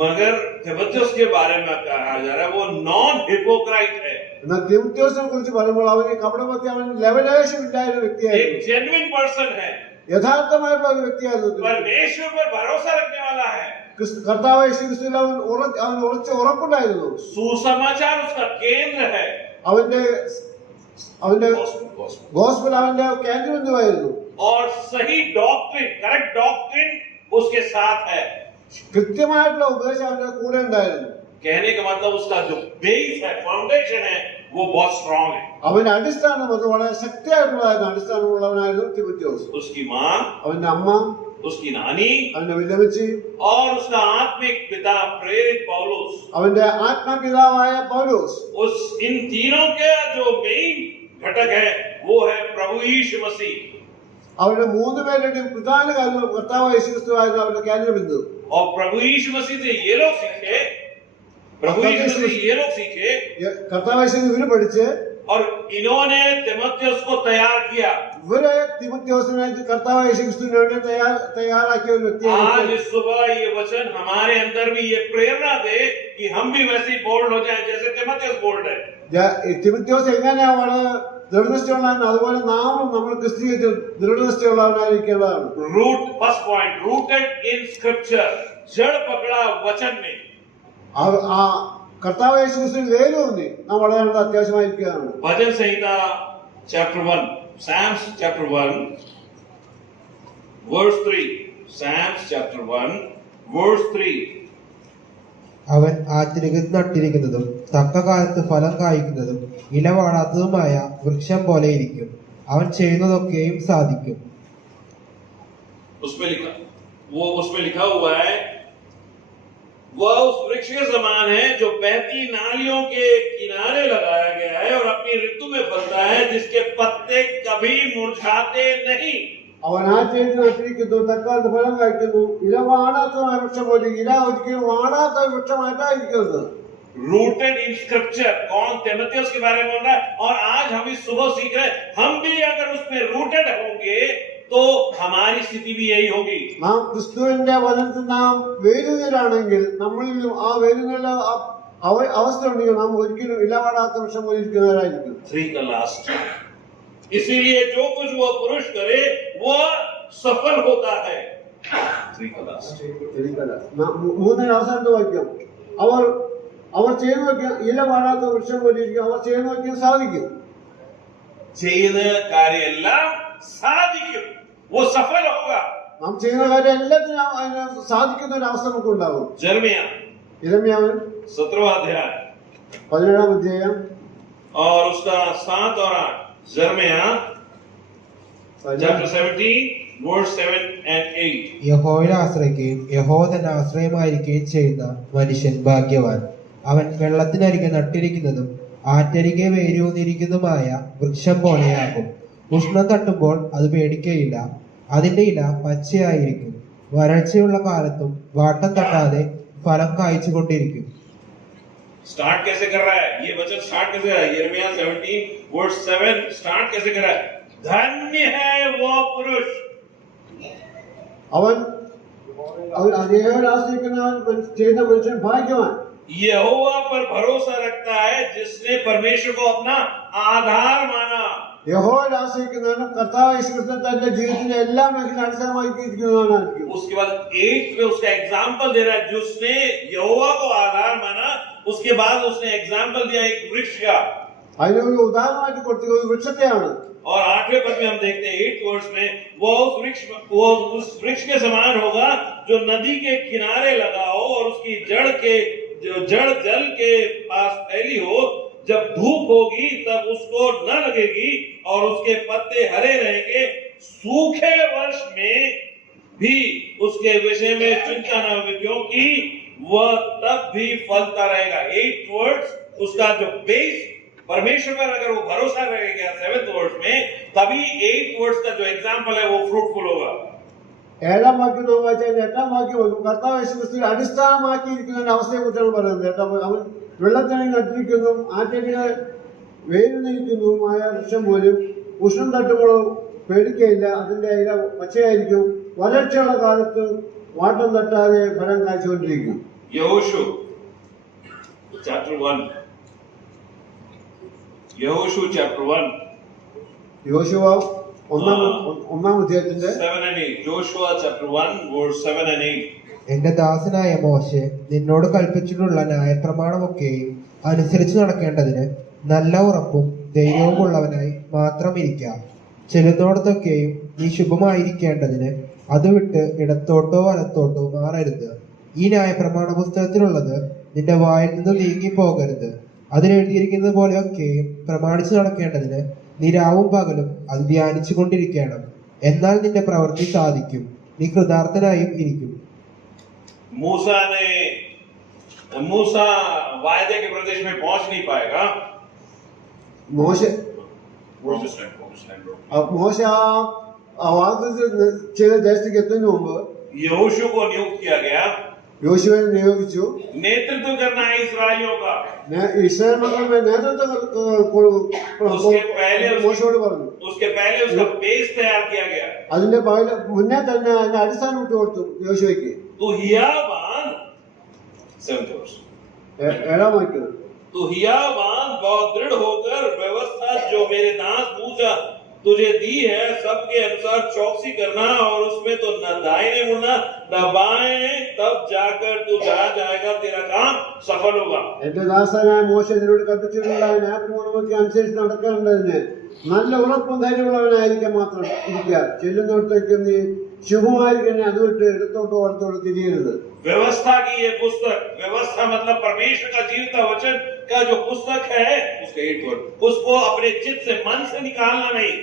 मगर तिमोथियस के बारे में कहा जा रहा है वो नॉन हिपोक्राइट है. എന്നാൽ തിമോഥെയോസിനെ കുറിച്ച് പറയുമ്പോൾ അവന് കപടഭക്തി അവൻ ലെവലേശം ഇല്ലായ ഒരു एक വ്യക്തിയായിരുന്നു. जेन्युइन पर्सन है, യഥാർത്ഥമായിട്ടുള്ള ഒരു വ്യക്തിയായിരുന്നു. परमेश्वर पर भरोसा रखने वाला है. കർത്താവായ ക്രിസ്തുവിൽ അവൻ ഉറച്ച ഉറപ്പുണ്ടായിരുന്നു. सुसमाचार उसका केंद्र है. അവന്റെ ഗോസ്പൽ അവന്റെ കേന്ദ്രബിന്ദുവായിരുന്നു. और सही डॉक्ट्रिन, करेक्ट डॉक्ट्रिन उसके साथ है. കൃത്യമായിട്ടുള്ള ഉപദേശം അവന്റെ കൂടെ ഉണ്ടായിരുന്നു. कहने का मतलब उसका जो बेस है, फाउंडेशन है, वो बहुत स्ट्रांग है. അവന്റെ അടിസ്ഥാനം അത് വളരെ ശക്തിയായിട്ടുള്ളതായിരുന്നു. അടിസ്ഥാനമുള്ളവനായിരുന്നു തിമോഥെയോസ്. उसकी माँ, അവന്റെ അമ്മ, उसकी नानी അവന്റെ വിലമിച്ചി, और उसका आत्मिक पिता प्रेरित पौलुस. അവന്റെ ആത്മപിതാവായ പൗലോസ്. उस इन तीनों के जो मेन घटक है वो है प्रभु यीशु मसीह. അവരുടെ 3 പേരുടെയും പ്രധാന കാര്യം കർത്താവായ യേശുക്രിസ്തുവായിരുന്നു അവരുടെ കേന്ദ്രബിന്ദു. और प्रभु यीशु मसीह से ये लोग सीखे, प्रभु यीशु मसीह ये लोग सीखे കർത്താവായ യേശു ഇവര് പഠിച്ച് और इन्होंने तिमोथियस को तैयार किया. ഇവരെ തിമോഥെയോസിനായിട്ട് കർത്താവായ യേശുക്രിസ്തുവിന് വേണ്ടി തയ്യാറാക്കിയ ഒരു വ്യക്തിയാണ്. आज इस सुबह ये वचन हमारे अंदर भी ये प्रेरणा दे कि हम भी वैसे ही बोल्ड हो जाएं जैसे तिमोथियस बोल्ड है. തിമോഥെയോസ് എങ്ങനെയാണ് ദൃഢനിഷ്ഠയുള്ളവൻ, അതുപോലെ നാമും നമ്മൾ ക്രിസ്തീയത്തിൽ ദൃഢനിഷ്ഠയുള്ളവനായിരിക്കേണ്ടതാണ്. Root, first point, rooted in scripture, जड़ पकड़ा वचन में. ആ കർത്താവ് യേശുക്രിസ്തുവിൽ വേരൂന്നി നാം വളരേണ്ടത് അത്യാവശ്യമായിരിക്കുകയാണ്. भजन संहिता chapter 1, Psalms chapter 1 verse 3. Psalms chapter 1 verse 3. അവൻ ആറ്റിരികത്ത് നട്ടിരിക്കുന്നതും തക്ക കാലത്ത് ഫലം കായ്ക്കുന്നതും ഇലവാടാത്തതുമായ വൃക്ഷം പോലെ ഇരിക്കും. അവൻ ചെയ്യുന്നതൊക്കെയും സാധിക്കും. उसमें लिखा हुआ है वह उस वृक्ष के समान है जो बहती नालियों के किनारे लगाया गया है और अपनी ऋतु में फलता है, जिसके पत्ते कभी मुरझाते नहीं। അവൻ ആറ്റയിൽ നട്ടിരിക്കുന്നു, തക്കാലത്ത് ഫലം കഴിക്കുന്നു. ഇല വാടാത്ത വൃക്ഷം പോലെ. ഇല ഒരിക്കലും വാടാത്ത വൃക്ഷമായിട്ടായിരിക്കുന്നത്. Rooted in scripture. कौन? तीमुथियुस के बारे में बोल रहा है। और आज हम इस सुबह सीख रहे हैं, हम भी अगर उसमें रूटेड होंगे तो हमारी स्थिति भी यही होगी. നാം ക്രിസ്തുവിന്റെ വചനത്തിൽ നാം വേരുന്നവരാണെങ്കിൽ നമ്മളിലും ആ വേരുന്നുള്ള അവസ്ഥ ഉണ്ടെങ്കിൽ നാം ഒരിക്കലും ഇലവാടാത്ത വൃക്ഷം പോലെ ഇരിക്കുന്നവരായിരിക്കും. 3 का लास्ट. इसीलिए जो कुछ वह पुरुष करे वह सफल होता है. 3 का लास्ट. മൂന്നിന് അവസാനത്തെ വാക്യം. അവർ ചെയ്തു നോക്കിയാൽ ഇലവാടാത്ത വൃക്ഷം പോലെ ഇരിക്കും. അവർ ചെയ്തു നോക്കിയാൽ സാധിക്കും. ചെയ്യുന്ന കാര്യമെല്ലാം സാധിക്കും. वो सफल होगा. നാം ചെയ്യുന്ന കാര്യം എല്ലാത്തിനും അതിന് സാധിക്കുന്ന ഒരു അവസ്ഥ നമുക്ക് ഉണ്ടാവും. यिर्मयाह 17वां अध्याय 17 अध्याയം और उसका 7 और 8. यिर्मयाह chapter 17 verse 7 and 8. യഹോവയിൽ ആശ്രയിക്കുകയും യഹോവ തന്നെ ആശ്രയമായിരിക്കുകയും ചെയ്യുന്ന മനുഷ്യൻ ഭാഗ്യവാൻ. അവൻ വെള്ളത്തിനരികെ നട്ടിരിക്കുന്നതും ആറ്റരികെ വേരൂന്നിരിക്കുന്നതുമായ വൃക്ഷം പോലെയാകും. ഉഷ്ണം തട്ടുമ്പോൾ അത് പേടിക്കയില്ല. അതിന്റെ ഇല പച്ചയായിരിക്കും. വരൾച്ചയുള്ള കാലത്തും വാട്ടം തട്ടാതെ ഫലം കായ്ച്ചുകൊണ്ടിരിക്കും. स्टार्ट कैसे कर रहा है ये वचन? स्टार्ट कैसे कर रहा है? यिर्मयाह 17 verse 7 स्टार्ट कैसे कर रहा है? धन्य है वो पुरुष. അവൻ യഹോവയിൽ ആശ്രയിക്കുന്നവൻ ചെയ്യുന്ന മനുഷ്യൻ ഭാഗ്യവാൻ. यहोवा पर भरोसा रखता है जिसने परमेश्वर को अपना आधार माना. യഹോവയിൽ ആശ്രയിക്കുന്നവനും കർത്താവ് യേശുക്രിസ്തുവിനെ തന്റെ ജീവിതത്തിന്റെ എല്ലാ മേഖല അടിസ്ഥാനമാക്കിയിരിക്കുന്നവനായിരിക്കും. उसके बाद 8 में उसका एग्जाम्पल दे रहा है. जिसने यहोवा को आधार माना, उसके बाद उसने एग्जाम्पल दिया एक वृक्ष का. അതിനൊരു ഉദാഹരണമായിട്ട് കൊടുത്തത് ഒരു വൃക്ഷത്തെയാണ്. और 8वें पद में हम देखते हैं 8th वर्ष में वो उस वृक्ष के समान होगा जो नदी के किनारे लगा हो और उसकी जड़ जल के पास फैली हो. जब धूप होगी तब उसको न लगेगी और उसके पत्ते हरे रहेंगे. सूखे वर्ष में भी उसके विषय में चिंता न होगी, क्योंकि वह तब भी फलता रहेगा. 8th वर्ष उसका जो बेस परमेश्वर पर अगर वो भरोसा रहेगा 7th वर्ष में, तभी 8th वर्ष का जो एग्जाम्पल है वो फ्रूटफुल होगा. 7ാം വാക്യം നാം വായിച്ചാൽ 8ാം വാക്യം കർത്താവ് യേശുക്രിസ്തുവിനെ അടിസ്ഥാനമാക്കിയിരിക്കുന്ന അവസ്ഥയെ കുറിച്ചാണ് പറയുന്നത്. അവൻ വെള്ളത്തിനെ നട്ടിരിക്കുന്നു, ആറ്റടിനെ വേരുന്നിരിക്കുന്നതുമായ വൃക്ഷം പോലും ഉഷ്ണം തട്ടുമ്പോഴോ പേടിക്കയില്ല. അതിന്റെ ഇല പച്ചയായിരിക്കും. വരൾച്ചയുള്ള കാലത്ത് വാട്ടം തട്ടാതെ ഫലം കായ്ച്ചുകൊണ്ടിരിക്കും. यहोशू chapter 1. यहोशू chapter 1. യോശുവ ഒന്നാം അധ്യായത്തിന്റെ 7 and 8. Joshua chapter 1 verse 7 and 8. എന്റെ ദാസനായ മോശെ നിന്നോട് കൽപ്പിച്ചിട്ടുള്ള ന്യായപ്രമാണമൊക്കെയും അനുസരിച്ച് നടക്കേണ്ടതിന് നല്ല ഉറപ്പും ധൈര്യവുമുള്ളവനായി മാത്രം ഇരിക്കാം. ചെല്ലുന്നോടത്തൊക്കെയും നീ ശുഭമായിരിക്കേണ്ടതിന് അത് വിട്ട് ഇടത്തോട്ടോ വലത്തോട്ടോ മാറരുത്. ഈ ന്യായപ്രമാണ പുസ്തകത്തിലുള്ളത് നിന്റെ വായിൽ നിന്ന് നീങ്ങിപ്പോകരുത്. അതിലെഴുതിയിരിക്കുന്നത് പോലെയൊക്കെയും പ്രമാണിച്ചു നടക്കേണ്ടതിന് നീ രാവും പകലും അത് ധ്യാനിച്ചു കൊണ്ടിരിക്കണം. എന്നാൽ നിന്റെ പ്രവൃത്തി സാധിക്കും, നീ കൃതാർത്ഥനായും ഇരിക്കും. मूसा वायदे के प्रदेश में पहुंच नहीं पाएगा. മോശ ആ വാഗ്ദത്തം ചെയ്ത ദേശത്തേക്ക് എത്തുന്നതിന് മുമ്പ് यहोशू को नियुक्त किया गया. യോശുവയെ നിയോഗിച്ചു. नेतृत्व करना है इस्राएलियों का. ഇസ്രായേൽ മക്കളുടെ നേതൃത്വം മോശയോട് പറഞ്ഞു. उसके पहले उसका बेस तैयार किया गया. അതിന്റെ മുന്നേ തന്നെ അതിന്റെ അടിസ്ഥാനം ഇട്ട് കൊടുത്തു യോശുവയ്ക്ക്. तो हियावान 7th verse. 7ാം വാക്യം. तो हियावान बहुत दृढ़ होकर व्यवस्था जो मेरे दास मूसा तुझे दी है सबके अनुसार चौकसी करना, और उसमें तो न दाहिने मुड़ना न बाएं, तब जाकर तू जहाँ जाएगा तेरा काम सफल होगा. എന്റെ ദാസനായ മോശ നിന്നോട് കൽപ്പിച്ചിട്ടുള്ള ന്യായപ്രമാണമൊക്കെ അനുസരിച്ച് നടക്കേണ്ടതിന് നല്ല ഉറപ്പും ധൈര്യമുള്ളവനായിരിക്കാൻ മാത്രം ഇരിക്കുക. ചെല്ലുന്നിടത്തേക്ക് നീ ശുഭമായിരിക്കണേ, അത് വിട്ട് ഇടത്തോട്ടോ വലത്തോട്ടോ തിരിയരുത്. व्यवस्था की ये पुस्तक, व्यवस्था मतलब परमेश्वर का जीवता वचन का जो पुस्तक है, उसका 8th वर्ष, उसको अपने चित्त से मन से निकालना नहीं.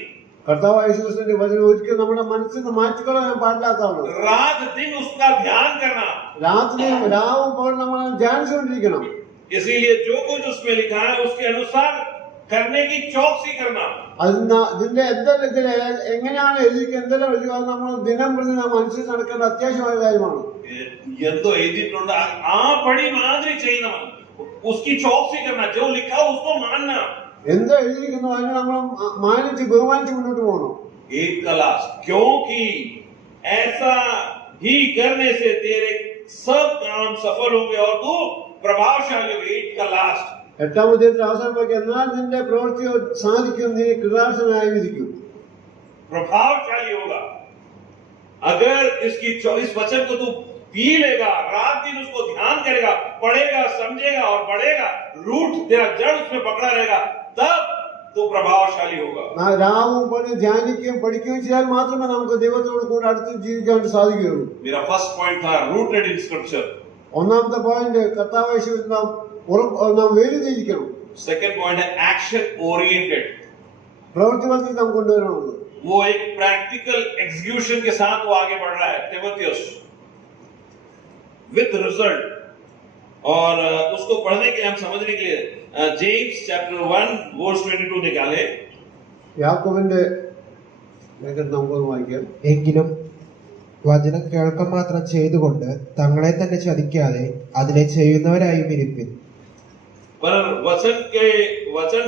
കർത്താവായ യേശുക്രിസ്തുവിന്റെ വചനം ഒരിക്കലും നമ്മുടെ മനസ്സിൽ നിന്ന് മാറ്റിക്കളയാൻ പാടില്ലാത്തതാണ്. रात दिन उसका ध्यान करना, രാത്രിയും രാവും പകലും നമ്മൾ ധ്യാനിച്ചുകൊണ്ടിരിക്കണം. इसीलिए जो कुछ उसमें लिखा है उसके अनुसार करने की चौकसी करना. ഇതിന്റെ എന്തെല്ലാം എങ്ങനെയാണ് എഴുതിക്കുക, എന്തെല്ലാം എഴുതുക, നമ്മൾ ദിനം പ്രതി നാം അനുസരിച്ച് നടക്കേണ്ട അത്യാവശ്യമായ കാര്യമാണ്. എന്തോ എഴുതിയിട്ടുണ്ട് ആ പടി മാതിരി ചെയ്യുന്നവൻ उसकी चौकसी करना, जो लिखा उसको मानना. എന്താ എഴുതിയിരിക്കുന്നു അതിനെ നമ്മൾ മാനിച്ച് ബഹുമാനിച്ച് മുന്നോട്ട് പോകണം. एक क्लास, क्योंकि ऐसा ही करने से तेरे सब काम सफल होंगे और तू प्रभावशाली होगा. 8 का लास्ट, 8-ാം അധ്യായത്തിൽ അവസാനം വാക്യം, എന്നാൽ നിന്റെ പ്രവൃത്തി സാധിക്കും, നീ കൃതാർത്ഥനായി വിധിക്കും. प्रभावशाली होगा. अगर इस वचन को तू पी लेगा, रात दिन उसको ध्यान करेगा, पढ़ेगा, समझेगा और बढ़ेगा, रूट तेरा जड़ उसमें पकड़ा रहेगा, तब तो प्रभावशाली होगा. രാവും പകലും ധ്യാനിക്കുകയും പഠിക്കുകയും ചെയ്താൽ മാത്രമേ നമുക്ക് ദൈവത്തോട് കൂടെ അടുത്ത് ജീവിക്കാൻ സാധിക്കുകയുള്ളൂ. मेरा फर्स्ट पॉइंट था rooted in scripture. ഒന്നാമത്തെ പോയിന്റ് കർത്താവായ യേശുവിൽ നാം വേരുതിരിക്കണം. सेकंड पॉइंट है एक्शन ओरिएंटेड. പ്രവൃത്തിപരത്തിൽ നാം കൊണ്ടുവരണമെന്ന്. वो एक प्रैक्टिकल एग्जीक्यूशन के साथ वो आगे बढ़ रहा है तीमुथियुस विद रिजल्ट. और उसको पढ़ने के लिए, हम समझने के लिए जेम्स चैप्टर 1 वर्स 22 निकाले. യാക്കോബിന്റെ ലേഖനം നമുക്കൊന്ന് വായിക്കാം. എങ്കിലും വചനം കേൾക്ക മാത്രം ചെയ്തുകൊണ്ട് തങ്ങളെ തന്നെ ചതിക്കാതെ അതിനെ ചെയ്യുന്നവരായും ഇരിപ്പിൻ. पर वचन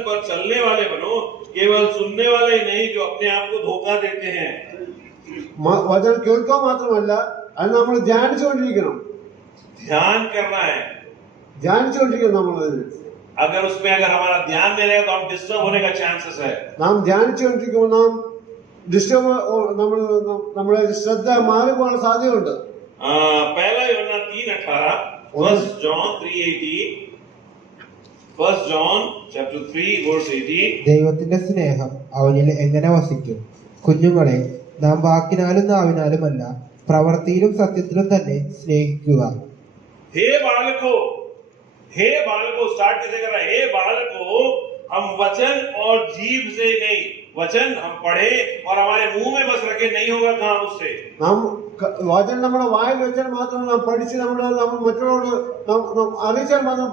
पर चलने वाले बनो, केवल सुनने वाले ही नहीं जो अपने आप को धोखा देते हैं. വചനം കേൾക്കുക മാത്രമല്ല, അത് നമ്മൾ ധ്യാനിച്ചുകൊണ്ടിരിക്കണം. ध्यान करना है. ധ്യാനിച്ചുകൊണ്ടിരിക്കണം നമ്മളതിന്. अगर हमारा ध्यान नहीं रहेगा तो हम डिस्टर्ब होने का चांसेस है. നാം ധ്യാനിച്ചുകൊണ്ടിരിക്കുമ്പോൾ നാം നമ്മുടെ ശ്രദ്ധ മാറിപ്പോകാൻ സാധ്യതയുണ്ട്. पहला यूहन्ना 3:18, 1 John 3:18, 1 John chapter 3 verse 18. ദൈവത്തിന്റെ സ്നേഹം അവനിൽ എങ്ങനെ വസിക്കും? കുഞ്ഞുങ്ങളെ, നാം വാക്കിനാലും നാവിനാലുമല്ല പ്രവൃത്തിയിലും സത്യത്തിലും തന്നെ സ്നേഹിക്കുക. हे बालकों, स्टार्ट कैसे कर रहा है? हे बालकों, हम वचन और जीभ से नहीं, वचन हम पढ़े और हमारे मुंह में बस रखे नहीं होगा काम उससे. നാം വചനം നമ്മുടെ വായിൽ വെച്ചാൽ മാത്രം നാം പഠിച്ച് നമ്മൾ മറ്റുള്ളവരോട് അറിയിച്ചാൽ മാത്രം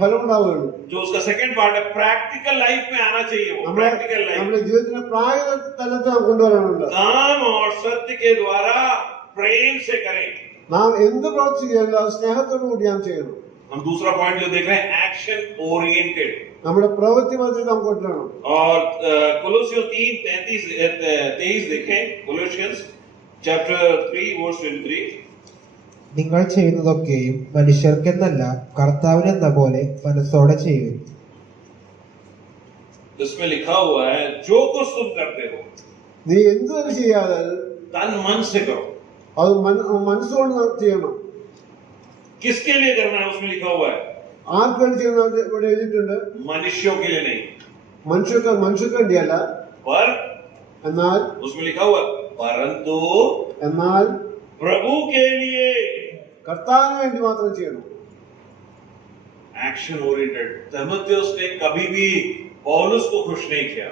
ഫലം ഉണ്ടാവുകയുള്ളൂ. जो उसका सेकंड पार्ट है, प्रैक्टिकल लाइफ में आना चाहिए. वो प्रैक्टिकल लाइफ നമ്മുടെ ജീവിതത്തിന് പ്രായോഗിക തലത്തിൽ നാം കൊണ്ടുവരാനുണ്ട്. काम और सत्य के द्वारा प्रेम से करें. നാം എന്ത് പ്രവൃത്തി ചെയ്യാനും അത് സ്നേഹത്തോടു കൂടി നാം ചെയ്യണം. हम दूसरा पॉइंट जो देख रहे हैं, एक्शन ओरिएंटेड. നമ്മുടെ പ്രവൃത്തി പദ്ധതി നാം കൊണ്ടുവരണം. और कोलोसियों 3:23 देखें. कोलोसियंस चैप्टर 3 वर्स 23. നിങ്ങൾ ചെയ്യുന്നതൊക്കെയും മനുഷ്യർക്കെന്നല്ല കർത്താവിനെന്ന പോലെ മനസ്സോടെ ചെയ്യുവിൻ. इसमें लिखा हुआ है, जो कुछ तुम करते हो നീ എന്ത് തന്നെ ചെയ്യാതെ तन मन से करो. അത് മനസ്സുകൊണ്ട് ചെയ്യണം. किसके लिए करना है उसमें लिखा हुआ है? ആർക്ക് വേണ്ടി ചെയ്യണം ഇവിടെ എഴുതിയിട്ടുണ്ട്. मनुष्यों के लिए नहीं, മനുഷ്യർക്ക് വേണ്ടിയല്ല, पर എന്നാൽ उसमें लिखा हुआ परंतु എന്നാൽ प्रभु के लिए. കർത്താവിന് വേണ്ടി മാത്രം ചെയ്യണം. Action oriented. तीमुथियुस ने कभी भी पौलुस को खुश नहीं किया.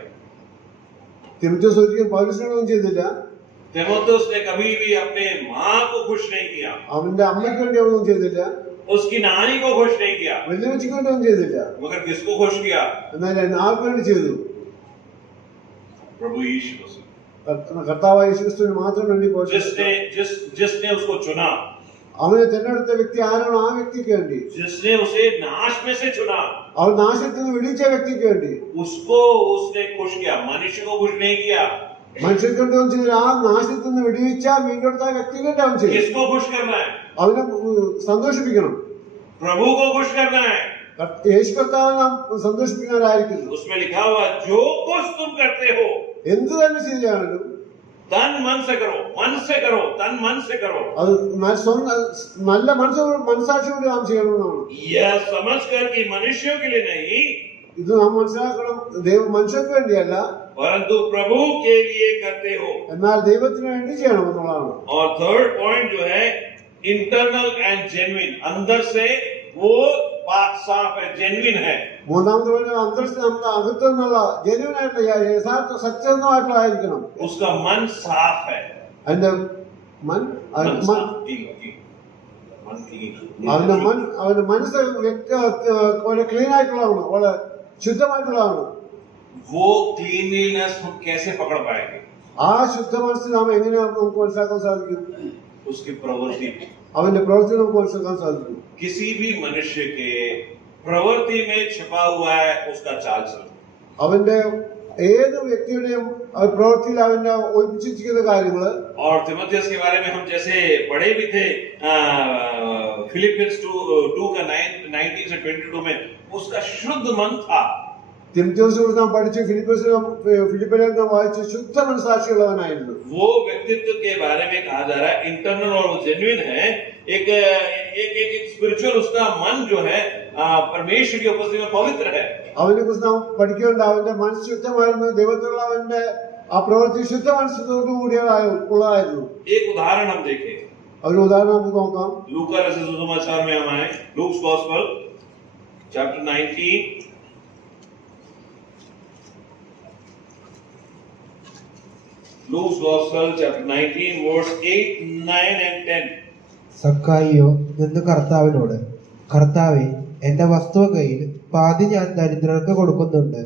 തിമോഥെയോസ് ഒരിക്കലും പൗലോസിനോടൊന്നും ചെയ്തില്ല. तीमुथियुस ने कभी भी अपने माँ को खुश नहीं किया. അവന്റെ അമ്മയ്ക്ക് വേണ്ടി ഒന്നും ചെയ്തില്ല. उसकी नानी को खुश नहीं किया. വെല്ലുവിളിക്ക് വേണ്ടി ഒന്നും ചെയ്തില്ല. मगर किसको खुश किया? എന്നാൽ ആർക്ക് വേണ്ടി ചെയ്തു? प्रभु यीशु मसीह. കർത്താവായ യേശുക്രിസ്തുവിന് മാത്രം വേണ്ടി. जिसने उसको चुना, അവനെ തിരഞ്ഞെടുത്ത വ്യക്തി ആരാണോ ആ വ്യക്തിക്ക് വേണ്ടി. जिसने उसे नाश में से चुना, അവൻ നാശത്തിൽ നിന്ന് വിടിച്ച വ്യക്തിക്ക് വേണ്ടി. उसको उसने खुश किया. मनुष्य को खुश नहीं किया. മനുഷ്യർക്ക് വേണ്ടി ഒന്നും ചെയ്തില്ല. ആ നാശത്തിൽ നിന്ന് വിടുവിച്ച വീണ്ടെടുത്ത വ്യക്തിക്ക് വേണ്ടി അവൻ ചെയ്യും. किसको खुश करना है? അവനെ സന്തോഷിപ്പിക്കണം. प्रभु को खुश करना है. യേശു കർത്താവിനെ നാം സന്തോഷിപ്പിക്കാനായിരിക്കുന്നു. उसमें लिखा हुआ, जो कुछ तुम करते हो എന്ത് തന്നെ ചെയ്യാനും तन मन से करो, मन से करो, तन मन से करो. അത് നല്ല മനസാക്ഷിയോട് നാം ചെയ്യണമെന്നാണ്. यह समझकर कि मनुष्यों के लिए नहीं, ഇത് നാം മനസ്സിലാക്കണം, മനുഷ്യർക്ക് വേണ്ടിയല്ല, परंतु प्रभु के लिए करते हो. എന്നാൽ ദൈവത്തിന് വേണ്ടി ചെയ്യണം എന്നുള്ളതാണ്. और थर्ड पॉइंट जो है, इंटरनल एंड जेन्युइन. अंदर से वो बात साफ है, जेन्युइन है. മൂന്നാമത് പറഞ്ഞ അന്തരീക്ഷം നമ്മുടെ അകത്തു നിന്നുള്ള ജനുവിനായിട്ടുള്ള യഥാർത്ഥ സത്യസന്ധമായിട്ടുള്ളതായിരിക്കണം. उसका मन साफ है. അതിന്റെ അവന്റെ മനസ്സ് വളരെ ക്ലീൻ ആയിട്ടുള്ളതാണ്, വളരെ ശുദ്ധമായിട്ടുള്ളതാണ്. वो क्लीनलीनेस हम कैसे पकड़ पाएंगे? ആ ശുദ്ധ മനസ്സ് നാം എങ്ങനെ നമുക്ക് മനസ്സിലാക്കാൻ സാധിക്കും? उसकी प्रवृत्ति, അവന്റെ പ്രവൃത്തി നമുക്ക് മനസ്സിലാക്കാൻ സാധിക്കും. किसी भी मनुष्य के प्रवृत्ति में छिपा हुआ है उसका चाल चलन. അവന്റെ ഏത് വ്യക്തിയുടെയും പ്രവൃത്തിയിൽ അവന്റെ ഒളിപ്പിച്ചിരിക്കുന്ന കാര്യങ്ങള്. और तिमोथियस के बारे में हम जैसे पढ़े भी थे फिलिपियंस 2 का 19 से 22 में, उसका शुद्ध मन था. തിമോഥെയോസിനെ നാം പഠിച്ചു, ഫിലിപ്പിലെ നാം വായിച്ചു, ശുദ്ധ മനസാക്ഷിയുള്ളവനായിരുന്നു. वो व्यक्तित्व के बारे में कहा जा रहा है इंटरनल और वो जेन्युइन है. एक स्पिरिचुअल उसका मन जो है परमेश्वर की उपस्थिति में पवित्र है. അവനെ കുറിച്ച് നാം പഠിക്കേണ്ട, അവന്റെ മനസ്സ് ശുദ്ധമായിരുന്നു, ദൈവത്തിലുള്ള അവന്റെ ആ പ്രവൃത്തി ശുദ്ധ മനസ്സോടു കൂടിയുള്ളതായിരുന്നു. एक उदाहरण हम देखें. ഒരു ഉദാഹരണം നമുക്ക് നോക്കാം. लूका रचित सुसमाचार में हम आए, Luke's gospel chapter 19. Luke's Gospel chapter 19 verse 8, 9 and 10. സക്കായിയോ നിന്ന് കർത്താവിനോട്, കർത്താവേ, എന്റെ വസ്തു കയ്യിൽ പാതി ഞാൻ ദരിദ്രർക്ക് കൊടുക്കുന്നുണ്ട്.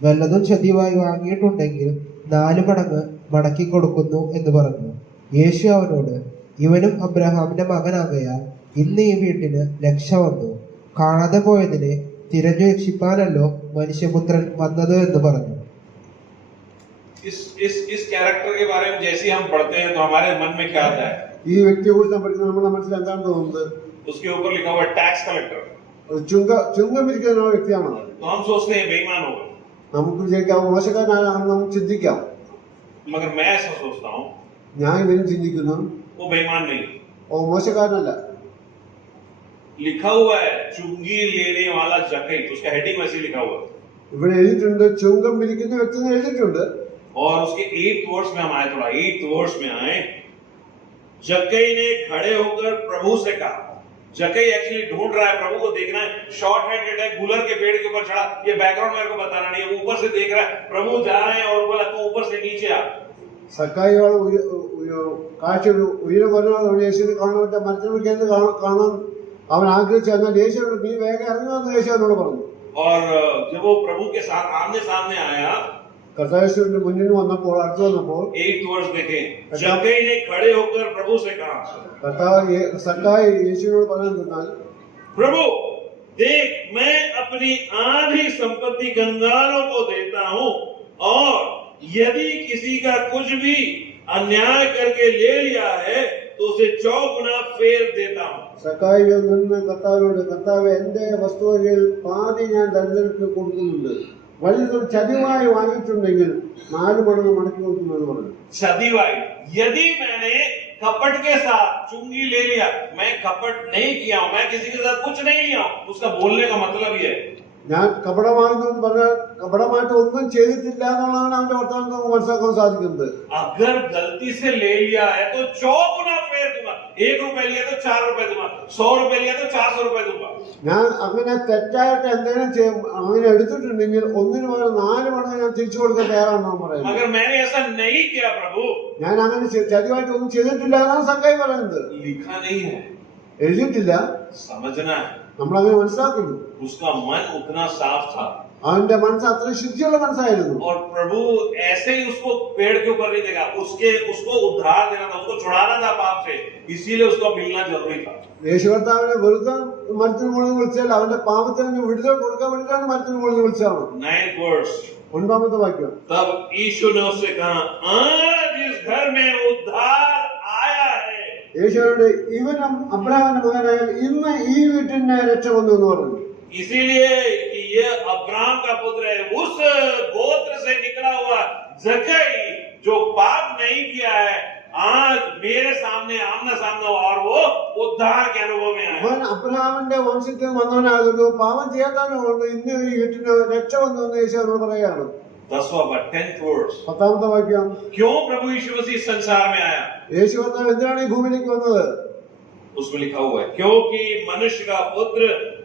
വല്ലതും ചതിവായി വാങ്ങിയിട്ടുണ്ടെങ്കിൽ 4 മടങ്ങ് മടക്കി കൊടുക്കുന്നു എന്ന് പറഞ്ഞു. യേശു അവനോട്, ഇവനും അബ്രഹാമിന്റെ മകനാകയാൽ ഇന്ന് ഈ വീട്ടിന് രക്ഷ വന്നു. കാണാതെ പോയതിനെ തിരഞ്ഞു രക്ഷിപ്പാനല്ലോ മനുഷ്യപുത്രൻ വന്നത് എന്ന് പറഞ്ഞു. इस कैरेक्टर के बारे में जैसे हम पढ़ते हैं तो हमारे मन में क्या आता है? ഈ വ്യക്തിയെ കുറിച്ച് നാം പഠിക്കുന്ന നമ്മുടെ മനസ്സിൽ എന്താണ് തോന്നുന്നത്? उसके ऊपर लिखा हुआ टैक्स कलेक्टर. ചുങ്കം പിരിക്കുന്ന വ്യക്തിയാണ്. तो हम सोचते हैं बेईमान होगा. നമുക്ക് വിചാരിക്കാം മോശക്കാരനാണെന്ന് നമുക്ക് ചിന്തിക്കാം. मगर मैं ऐसा सोचता हूँ, ഞാൻ ഇവരും ചിന്തിക്കുന്നു, वो बेईमान नहीं. ഓ മോശക്കാരനല്ല. लिखा हुआ है चुंगी लेने वाला जकई, उसका हेडिंग वैसे लिखा हुआ है. ഇവിടെ എഴുതിയിട്ടുണ്ട് ചുങ്കം പിരിക്കുന്ന വ്യക്തി എന്ന് എഴുതിയിട്ടുണ്ട്. और उसके 8th वर्ष में हम आए, थोड़ा 8th वर्ष में आए. जक्कई ने खड़े होकर प्रभु से कहा. जक्कई एक्चुअली ढूंढ रहा है, प्रभु को देखना है. शॉर्ट हैंडेड है, गुलर के पेड़ के ऊपर चढ़ा. ये बैकग्राउंड मेरे को बताना नहीं है. ऊपर से देख रहा है, प्रभु जा रहे हैं और बोला तू ऊपर से नीचे आ. സക്കായികൾ കാഴ്ച ഉയരം പറഞ്ഞ യേശുവിനെ കാണാൻ മരത്തിന് കയറി കാണാൻ അവൻ ആഗ്രഹിച്ചു. എന്നാൽ യേശുവിനോട് നീ വേഗം ഇറങ്ങി വന്ന് യേശു അവനോട് പറഞ്ഞു. और जब वो प्रभु के साथ आमने सामने आया, കർത്താവിന്റെ മുന്നിൽ വന്നപ്പോൾ, അടുത്ത് വന്നപ്പോൾ 8th वर्ष देखें. जक्कई ने खड़े होकर प्रभु से कहा, സക്കായി യേശുവിനോട് പറയാൻ നിന്നാൽ, प्रभु देख, मैं अपनी आधी संपत्ति कंगालों को देता हूँ, और यदि किसी का कुछ भी अन्याय करके ले लिया है तो उसे 4 गुना फेर देता हूँ. സക്കായി നിന്ന് കർത്താവിനോട്, കർത്താവ്, എന്റെ വസ്തുവകയിൽ പാതി ഞാൻ ദരിദ്രർക്ക് കൊടുക്കുന്നുണ്ട്. വലുതും ചതിവായി വാങ്ങിയിട്ടുണ്ടെങ്കിൽ 4 മടങ്ങ് മടക്കി കൊടുക്കുമെന്ന് പറഞ്ഞു. चदिवाई, यदि मैंने कपट के साथ चुंगी ले लिया, मैं कपट नहीं किया हूं, मैं किसी के साथ कुछ नहीं लिया हूं, उसका बोलने का मतलब ये है. ഞാൻ കപടമാണെന്ന് പറഞ്ഞാൽ കപടമായിട്ട് ഒന്നും ചെയ്തിട്ടില്ല എന്നുള്ളതാണ് അവന്റെ വർത്തമാനം നമുക്ക് മനസ്സിലാക്കാൻ സാധിക്കുന്നത്. अगर गलती से ले लिया है तो 4 गुना फेर दूंगा. 1 रुपए लिया तो 4 रुपए दूंगा. 100 रुपए लिया तो 400 रुपए दूंगा. ഞാൻ അങ്ങനെ തെറ്റായിട്ട് എന്തെങ്കിലും അങ്ങനെ എടുത്തിട്ടുണ്ടെങ്കിൽ 1 ന് പകരം 4 മടങ്ങ് ഞാൻ തിരിച്ചു കൊടുക്കാൻ തയ്യാറാണെന്ന് പറയുന്നത്. अगर मैंने ऐसा नहीं किया प्रभु, ഞാൻ അങ്ങനെ ചതിവായിട്ട് ഒന്നും ചെയ്തിട്ടില്ല എന്നാണ് സക്കായി പറയുന്നത്. लिखा नहीं है, എഴുതിയിട്ടില്ല, समझना है. നമ്മളങ്ങനെ മനസ്സിലാക്കുന്നു. उसका मन उतना साफ था, അവന്റെ മനസ്സ് അത്ര ശുദ്ധിയുള്ള മനസ്സായിരുന്നു. और प्रभु ऐसे ही उसको पेड़ के ऊपर नहीं देगा, उसको उद्धार देना था, उसको छुड़ाना था पाप से, इसीलिए उसको मिलना जरूरी था. യേശു കർത്താവിനെ വെറുതെ മരത്തിന് മുകളിൽ വിളിച്ചാൽ അവന്റെ പാപത്തിന് വിടുതൽ കൊടുക്കാൻ വേണ്ടിയിട്ടാണ് മരത്തിന് മുകളിൽ വിളിച്ചത്. 9th verse. 9ാമത്തെ വാക്യം. तब यीशु ने उससे कहा, आज इस घर में उद्धार आया है. യേശുവോട്, ഇവനും അബ്രഹാമിന്റെ മകനായാൽ ഇന്ന് ഈ വീട്ടിന് രക്ഷ വന്നു എന്ന് പറഞ്ഞു. इसीलिए कि ये अब्राहम का पुत्र है, उस गोत्र से निकला हुआ जक्कई जो पाप नहीं किया है, आज मेरे सामने आमना सामना हुआ और वो उद्धार के अनुभव में आया. അവൻ അബ്രഹാമിന്റെ വംശത്തിൽ വന്നവനാകുന്നു, പാപം ചെയ്യാത്തവനുകൊണ്ട് ഇന്ന് ഈ വീട്ടിന് രക്ഷ വന്നു എന്ന് യേശു അവരോട് പറയുകയാണ്. 10th verse. 10ാമത്തെ വാക്യം. क्यों प्रभु यीशु मसीह संसार में आया? യേശു കർത്താവ് എന്തിനാണ് ഈ ഭൂമിയിലേക്ക് വന്നത്? उसमें लिखा हुआ है, क्योंकि मनुष्य का पुत्र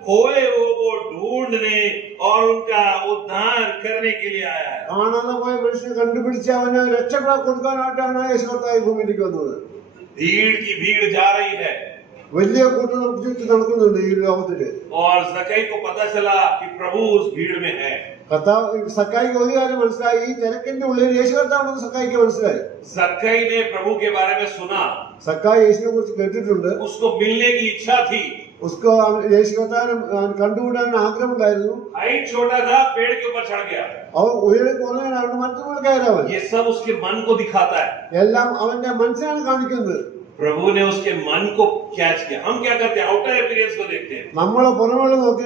खोए हुओं को ढूंढने और उनका उद्धार करने के लिए आया है। കാണാതെ പോയ മനുഷ്യനെ കണ്ടുപിടിച്ച് അവന് രക്ഷപ്പെടാൻ കൊടുക്കാനായിട്ടാണ് യേശു കർത്താവ് ഈ ഭൂമിയിലേക്ക് വന്നത്. भीड़ की भीड़ जा रही है വലിയ കൂട്ടം നമുക്ക് ചുറ്റും നടക്കുന്നുണ്ട് ഈ ലോകത്തില്. और ज़क्कई को पता चला कि प्रभु उस भीड़ में है। കർത്താവ് സക്കായിക്ക് ഒരു കാര്യം മനസ്സിലായി, ഈ തിരക്കിന്റെ ഉള്ളിൽ യേശു കർത്താവ് സക്കായിക്ക് മനസ്സിലായി. ज़क्कई ने प्रभु के बारे में सुना, സക്കായി യേശുവിനെ കുറിച്ച് കേട്ടിട്ടുണ്ട്. उसको मिलने की इच्छा थी, उसको യേശു കർത്താവിനെ കണ്ടുകൂടാൻ ആഗ്രഹമുണ്ടായിരുന്നു. हाइट छोटा था, पेड़ के ऊपर चढ़ गया। അവൻ ഉയരം കുറഞ്ഞവനാണ്, മറ്റൊരു കയറവൻ. ये सब उसके मन को दिखाता है। എല്ലാം അവന്റെ മനസ്സിനാണ് കാണിക്കുന്നത്. प्रभु ने उसके मन को कैच किया। हम क्या करते हैं, आउटर अपीयरेंस को देखते हैं। നമ്മളെ പുറമേയുള്ള നോക്കി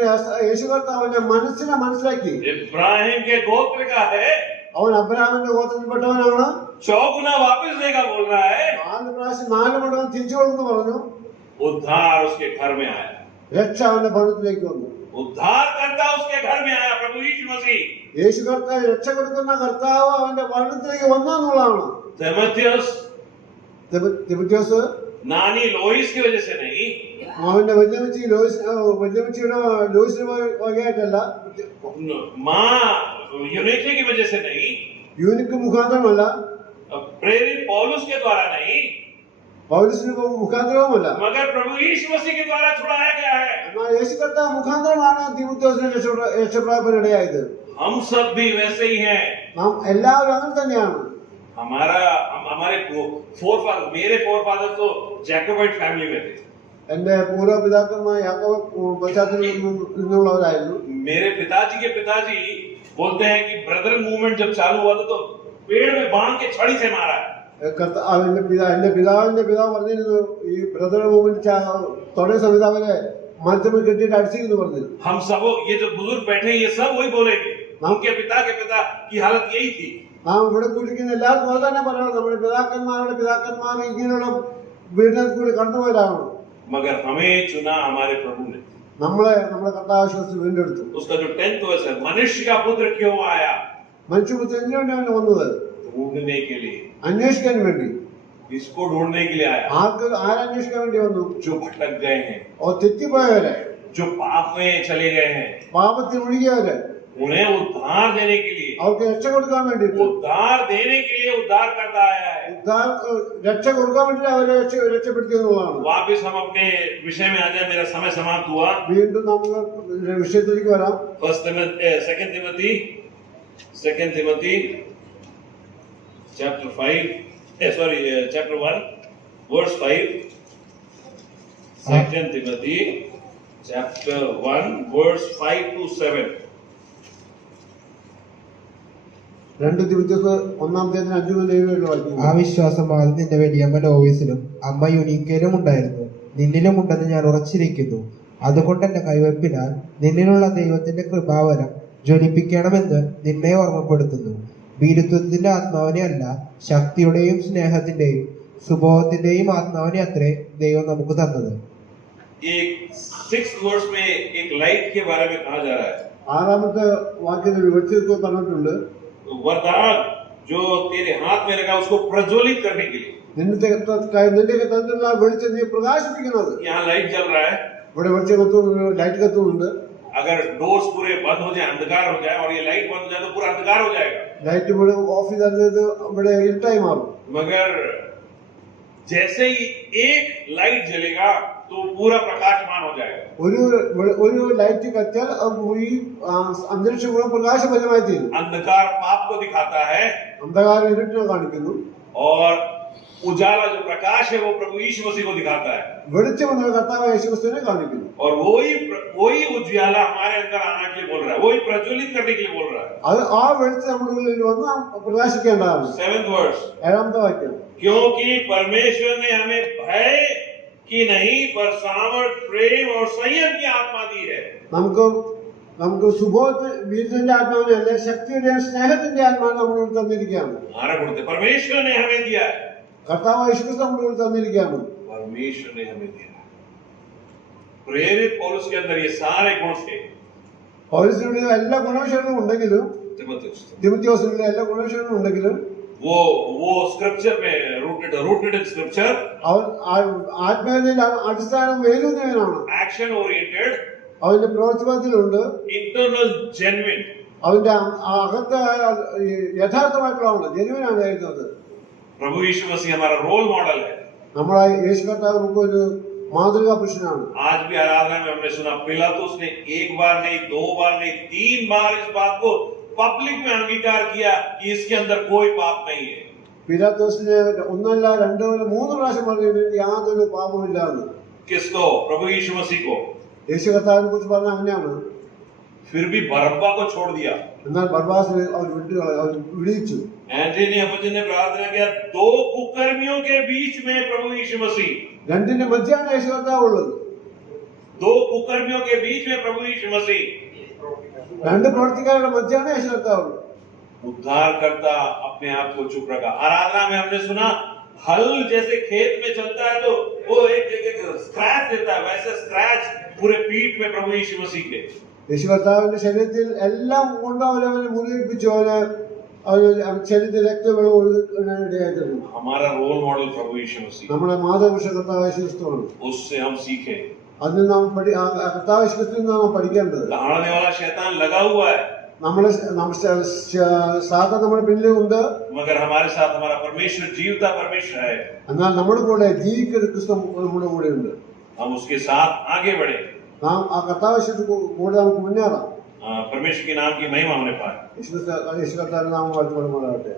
യേശു കർത്താവ് അവന്റെ മനസ്സിനെ മനസ്സിലാക്കി. इब्राहिम के गोत्र का है, അവൻ അബ്രഹാമിന്റെ ഗോത്രത്തിൽപ്പെട്ടവനാണ്. चौगुना वापस देगा बोल रहा है। 4 പ്രാവശ്യം 4 മടങ്ങ് തിരിച്ചു കൊടുക്കുന്നു പറഞ്ഞു. उद्धार उसके घर में आया, രക്ഷ അവന്റെ ഭവനത്തിലേക്ക് വന്നു. उद्धार करता उसके घर में आया प्रभु यीशु मसीह। യേശു കർത്താവ് രക്ഷ കൊടുക്കുന്ന കർത്താവ് അവന്റെ ഭവനത്തിലേക്ക് വന്നെന്നുള്ളതാണ്. തിമോഥെയോസ് नानी लोइस की वजह से नहीं, അവന്റെ വല്യമ്മച്ചിയുടെ ലോയിസിന് വകയായിട്ടല്ല, माँ यूनिके की वजह से नहीं, യൂനിക്ക് മുഖാന്തരമല്ല, प्रेरित पौलुस के द्वारा नहीं, പൗലോസിന് മുഖാന്തരവുമല്ല, मगर प्रभु यीशु मसीह के द्वारा छुड़ाया गया है। എന്നാൽ യേശു കർത്താവ് മുഖാന്തരമാണ് തിമോഥെയോസിനെ രക്ഷപ്രാപനയിടയായത്. हम सब भी वैसे ही हैं। നാം എല്ലാവരും അങ്ങനെ തന്നെയാണ്. हमारे मेरे फोरफादर तो जैकोबाइट फैमिली में थे। എന്റെ പൂർവ്വപിതാക്കന്മാർ യാക്കോബ് പശ്ചാത്തലത്തിൽ നിന്നുള്ളവരായിരുന്നു. मेरे पिताजी के पिताजी बोलते हैं कि ब्रदर मूवमेंट जब चालू हुआ था तो पेड़ में बांध के छड़ी से मारा है। എന്റെ പിതാവിന്റെ പിതാവ് പറഞ്ഞിരുന്നു, ഈ ബ്രദർ മൂവ്മെന്റ് തുടങ്ങിയ സമയത്ത് അവരെ മരത്തിൽ കെട്ടിയിട്ട് അടിച്ചിരുന്നു പറഞ്ഞു. हम सब ये जो बुजुर्ग बैठे हैं ये सब वही बोलेंगे, उनके पिता के पिता की हालत यही थी। നാം ഇവിടെ കൂടിക്കുന്ന എല്ലാവർക്കും അത് തന്നെ പറയണം, നമ്മുടെ പിതാക്കന്മാർ ഇങ്ങനെയുള്ള വീടിനകത്ത് കൂടി കടന്നുപോയതാണ്. मगर हमें चुना हमारे प्रभु ने, നമ്മുടെ കർത്താവ് വിശ്വസിച്ച് വീണ്ടെടുത്തു. उसका जो 10th वर्ष है, मनुष्य का पुत्र क्यों आया, മനുഷ്യപുത്രൻ എന്തിനു വേണ്ടിയാണ് വന്നത്? ढूंढने के लिए, അന്വേഷിക്കാൻ വേണ്ടി. इसको ढूंढने के लिए आया। ആരന്വേഷിക്കാൻ വേണ്ടി വന്നു? जो भटक गए हैं, ഓ തെറ്റിപ്പോയവരെ, जो पाप में चले गए हैं, പാപത്തിൽ മുഴുകിയവരെ, उन्हें उद्धार देने के लिए, അവർക്ക് രക്ഷ കൊടുക്കാൻ വേണ്ടിയിട്ട്, उद्धार देने के लिए उद्धार करता आया है। രക്ഷ കൊടുക്കാൻ വേണ്ടി അവരെ രക്ഷപ്പെടുത്തിയെന്നുള്ളതാണ്. वापस हम अपने विषय में आ जाए, मेरा समय समाप्त हुआ। വീണ്ടും നമുക്ക് വിഷയത്തിലേക്ക് വരാം. Second Timothy chapter 1 verse 5. Second Timothy chapter 1 verse 5 to 7. 2 തിമോഥെയോസ് 1:5-7 ആ വിശ്വാസം ആദ്യം നിന്റെ വലിയമ്മ ലോയിസിലും അമ്മ യുനീക്കയിലും ഉണ്ടായിരുന്നു, നിന്നിലും ഉണ്ടെന്ന് ഞാൻ ഉറച്ചിരിക്കുന്നു. അതുകൊണ്ട് എന്റെ കൈവെപ്പിനാൽ നിന്നിലുള്ള ദൈവത്തിന്റെ കൃപാവരം ജ്വലിപ്പിക്കണമെന്ന് നിന്നെ ഓർമ്മപ്പെടുത്തുന്നു. ഭീരുത്വത്തിന്റെ ആത്മാവിനെ അല്ല, ശക്തിയുടെയും സ്നേഹത്തിന്റെയും സുബോധത്തിന്റെയും ആത്മാവിനെ അത്രേ ദൈവം നമുക്ക് തന്നത്. एक 6th वर्ष में एक लाइट के बारे में कहा जा रहा है. 6ാമത്തെ വാക്യത്തിൽ വെളിച്ചത്തെ പറഞ്ഞിട്ടുണ്ട്. वरदान जो तेरे हाथ में लगा उसको प्रज्वलित करने के लिए. നിന്റെ തന്നിലുള്ള വെളിച്ചം നീ പ്രകാശിപ്പിക്കുന്നത്. यहाँ लाइट जल रहा है, ഇവിടെ വെളിച്ചം കത്തുന്നു, ലൈറ്റ് കത്തുന്നുണ്ട്. अगर डोर्स पूरे बंद हो जाए, अंधकार हो जाए और ये लाइट बंद हो जाए तो पूरा अंधकार हो जाएगा. ലൈറ്റ് ഇവിടെ ഓഫ് ചെയ്തത് ഇവിടെ ഇരുട്ടായി മാറും. मगर जैसे ही एक लाइट जलेगा तो पूरा प्रकाशमान हो जाएगा. ഒരു ലൈറ്റ് കത്തിയാൽ ഈ അന്തരീക്ഷം മുഴുവൻ പ്രകാശപരമായി തീരും. अंधकार पाप को दिखाता है, അന്ധകാരം ഇരുട്ടിനെ കാണിക്കുന്നു. और उजाला जो प्रकाश है वो प्रभु यीशु मसीह को दिखाता है. വെളിച്ചം എന്ന കർത്താവ് യേശുക്രിസ്തുവിനെ കാണിക്കുന്നു. और वही उजाला हमारे अंदर आने के लिए बोल रहा है, वही प्रज्वलित करने के लिए बोल रहा है. അത് ആ വെളിച്ചം നമ്മുടെ ഉള്ളിൽ വന്ന് പ്രകാശിക്കേണ്ടതാണ്. 7th verse. 7ാമത്തെ വാക്യം. क्योंकि परमेश्वर ने हमें भय की नहीं पर सामर्थ, प्रेम और संयम की आत्मा दी है. നമുക്ക് സുബോധ വീരത്തിന്റെ ആത്മാവിനെ അല്ല, ശക്തിയുടെയും സ്നേഹത്തിന്റെ ആത്മാവിനെ നമ്മൾ തന്നിരിക്കുകയാണ്. परमेश्वर ने हमें दिया है, കർത്താവ് യേശുക്രിസ്തു നമ്മൾ തന്നിരിക്കുകയാണ്. परमेश्वर ने हमें दिया. प्रेरित पौलुस के अंदर ये सारे गुण थे. പൗലോസിനുള്ള എല്ലാ ഗുണവിശേഷങ്ങളും ഉണ്ടെങ്കിലും, തിമോഥെയോസിനുള്ള എല്ലാ ഗുണവിശേഷങ്ങളും ഉണ്ടെങ്കിലും, वो स्क्रिप्चर में रूटेड इन स्क्रिप्चर, അവൻ ആത്മീയതയിൽ അടിസ്ഥാനം വേരുന്നവനാണ്. एक्शन ओरिएंटेड, അവന്റെ പ്രവർത്തനത്തിലുണ്ട്. Internal genuine. അവന്റെ അകത്ത് യഥാർത്ഥമായിട്ടുള്ളതാണ്, ജനുവിനാണ് എഴുതുന്നത്. प्रभु यीशु मसीह हमारा रोल मॉडल है. നമ്മളെ യേശു കർത്താവ് നമുക്ക് ഒരു മാതൃകാ പുരുഷനാണ്. आज भी आराधना में हमने सुना पिलातुस ने एक बार नहीं, 2 बार नहीं, 3 बार इस बात को पब्लिक में अंगीकार किया कि इसके अंदर कोई पाप नहीं है. പീലാത്തോസിനെ ഒന്നല്ല 2 അല്ല 3 പ്രാവശ്യം പറഞ്ഞു യാതൊരു പാപമില്ല എന്ന്. किसको? प्रभु यीशु मसीह को. യേശു കർത്താവിനെ കുറിച്ച് പറഞ്ഞ അങ്ങനെയാണ്. फिर भी बरब्बा को छोड़ दिया. എന്നാൽ ബർബാസിനെ അവർ വിളിച്ചു. एंड्री ने अपने ने प्रार्थना किया, 2 कुकर्मियों के बीच में प्रभु यीशु मसीह. രണ്ടിന്റെ മധ്യയാണ് യേശു കർത്താവ് ഉള്ളത്. 2 कुकर्मियों के बीच में प्रभु यीशु मसीह. 2 പ്രവർത്തിക്കാരുടെ മധ്യയാണ് യേശു കർത്താവ് ഉള്ളത്. उद्धार करता अपने आप को चुप रखा. आराधना में हमने सुना हल जैसे खेत में चलता है तो वो एक जगह स्क्रैच देता है, वैसे स्क्रैच पूरे पीठ में प्रभु यीशु मसीह के. യേശു കർത്താവിന്റെ ശരീരത്തിൽ എല്ലാം കൊണ്ട് അവനെ മുറിയിപ്പിച്ചു. അവന് ശരീരത്തിൽ രക്തവെള്ളം ഒഴുകാനിടയായിട്ടുണ്ട്. हमारा रोल मॉडल प्रभु यीशु मसीह. നമ്മുടെ മാതൃപുരുഷ കർത്താവ് യേശു ക്രിസ്തുവാണ്. उससे हम सीखे. അതിന് നാം കർത്താവ് യേശു ക്രിസ്തുവിൽ നിന്നാണ് നാം പഠിക്കേണ്ടത്. दहाड़ने वाला शैतान लगा हुआ है, നമ്മളെ സാധാരണ നമ്മുടെ പിന്നിലുണ്ട്. मगर हमारे साथ हमारा परमेश्वर जीवता परमेश्वर है. എന്നാൽ നമ്മുടെ കൂടെ ജീവിക്കുന്ന ക്രിസ്തു നമ്മുടെ കൂടെ ഉണ്ട്. हम उसके साथ आगे बढ़े. നാം ആ കർത്താവ് യേശു കൂടെ നമുക്ക് മുന്നേറാം. परमेश्वर के नाम की महिमा हमने पाई. യേശു കർത്താവിന്റെ നാമം വാഴ്ത്തപ്പെടുമാറാകട്ടെ.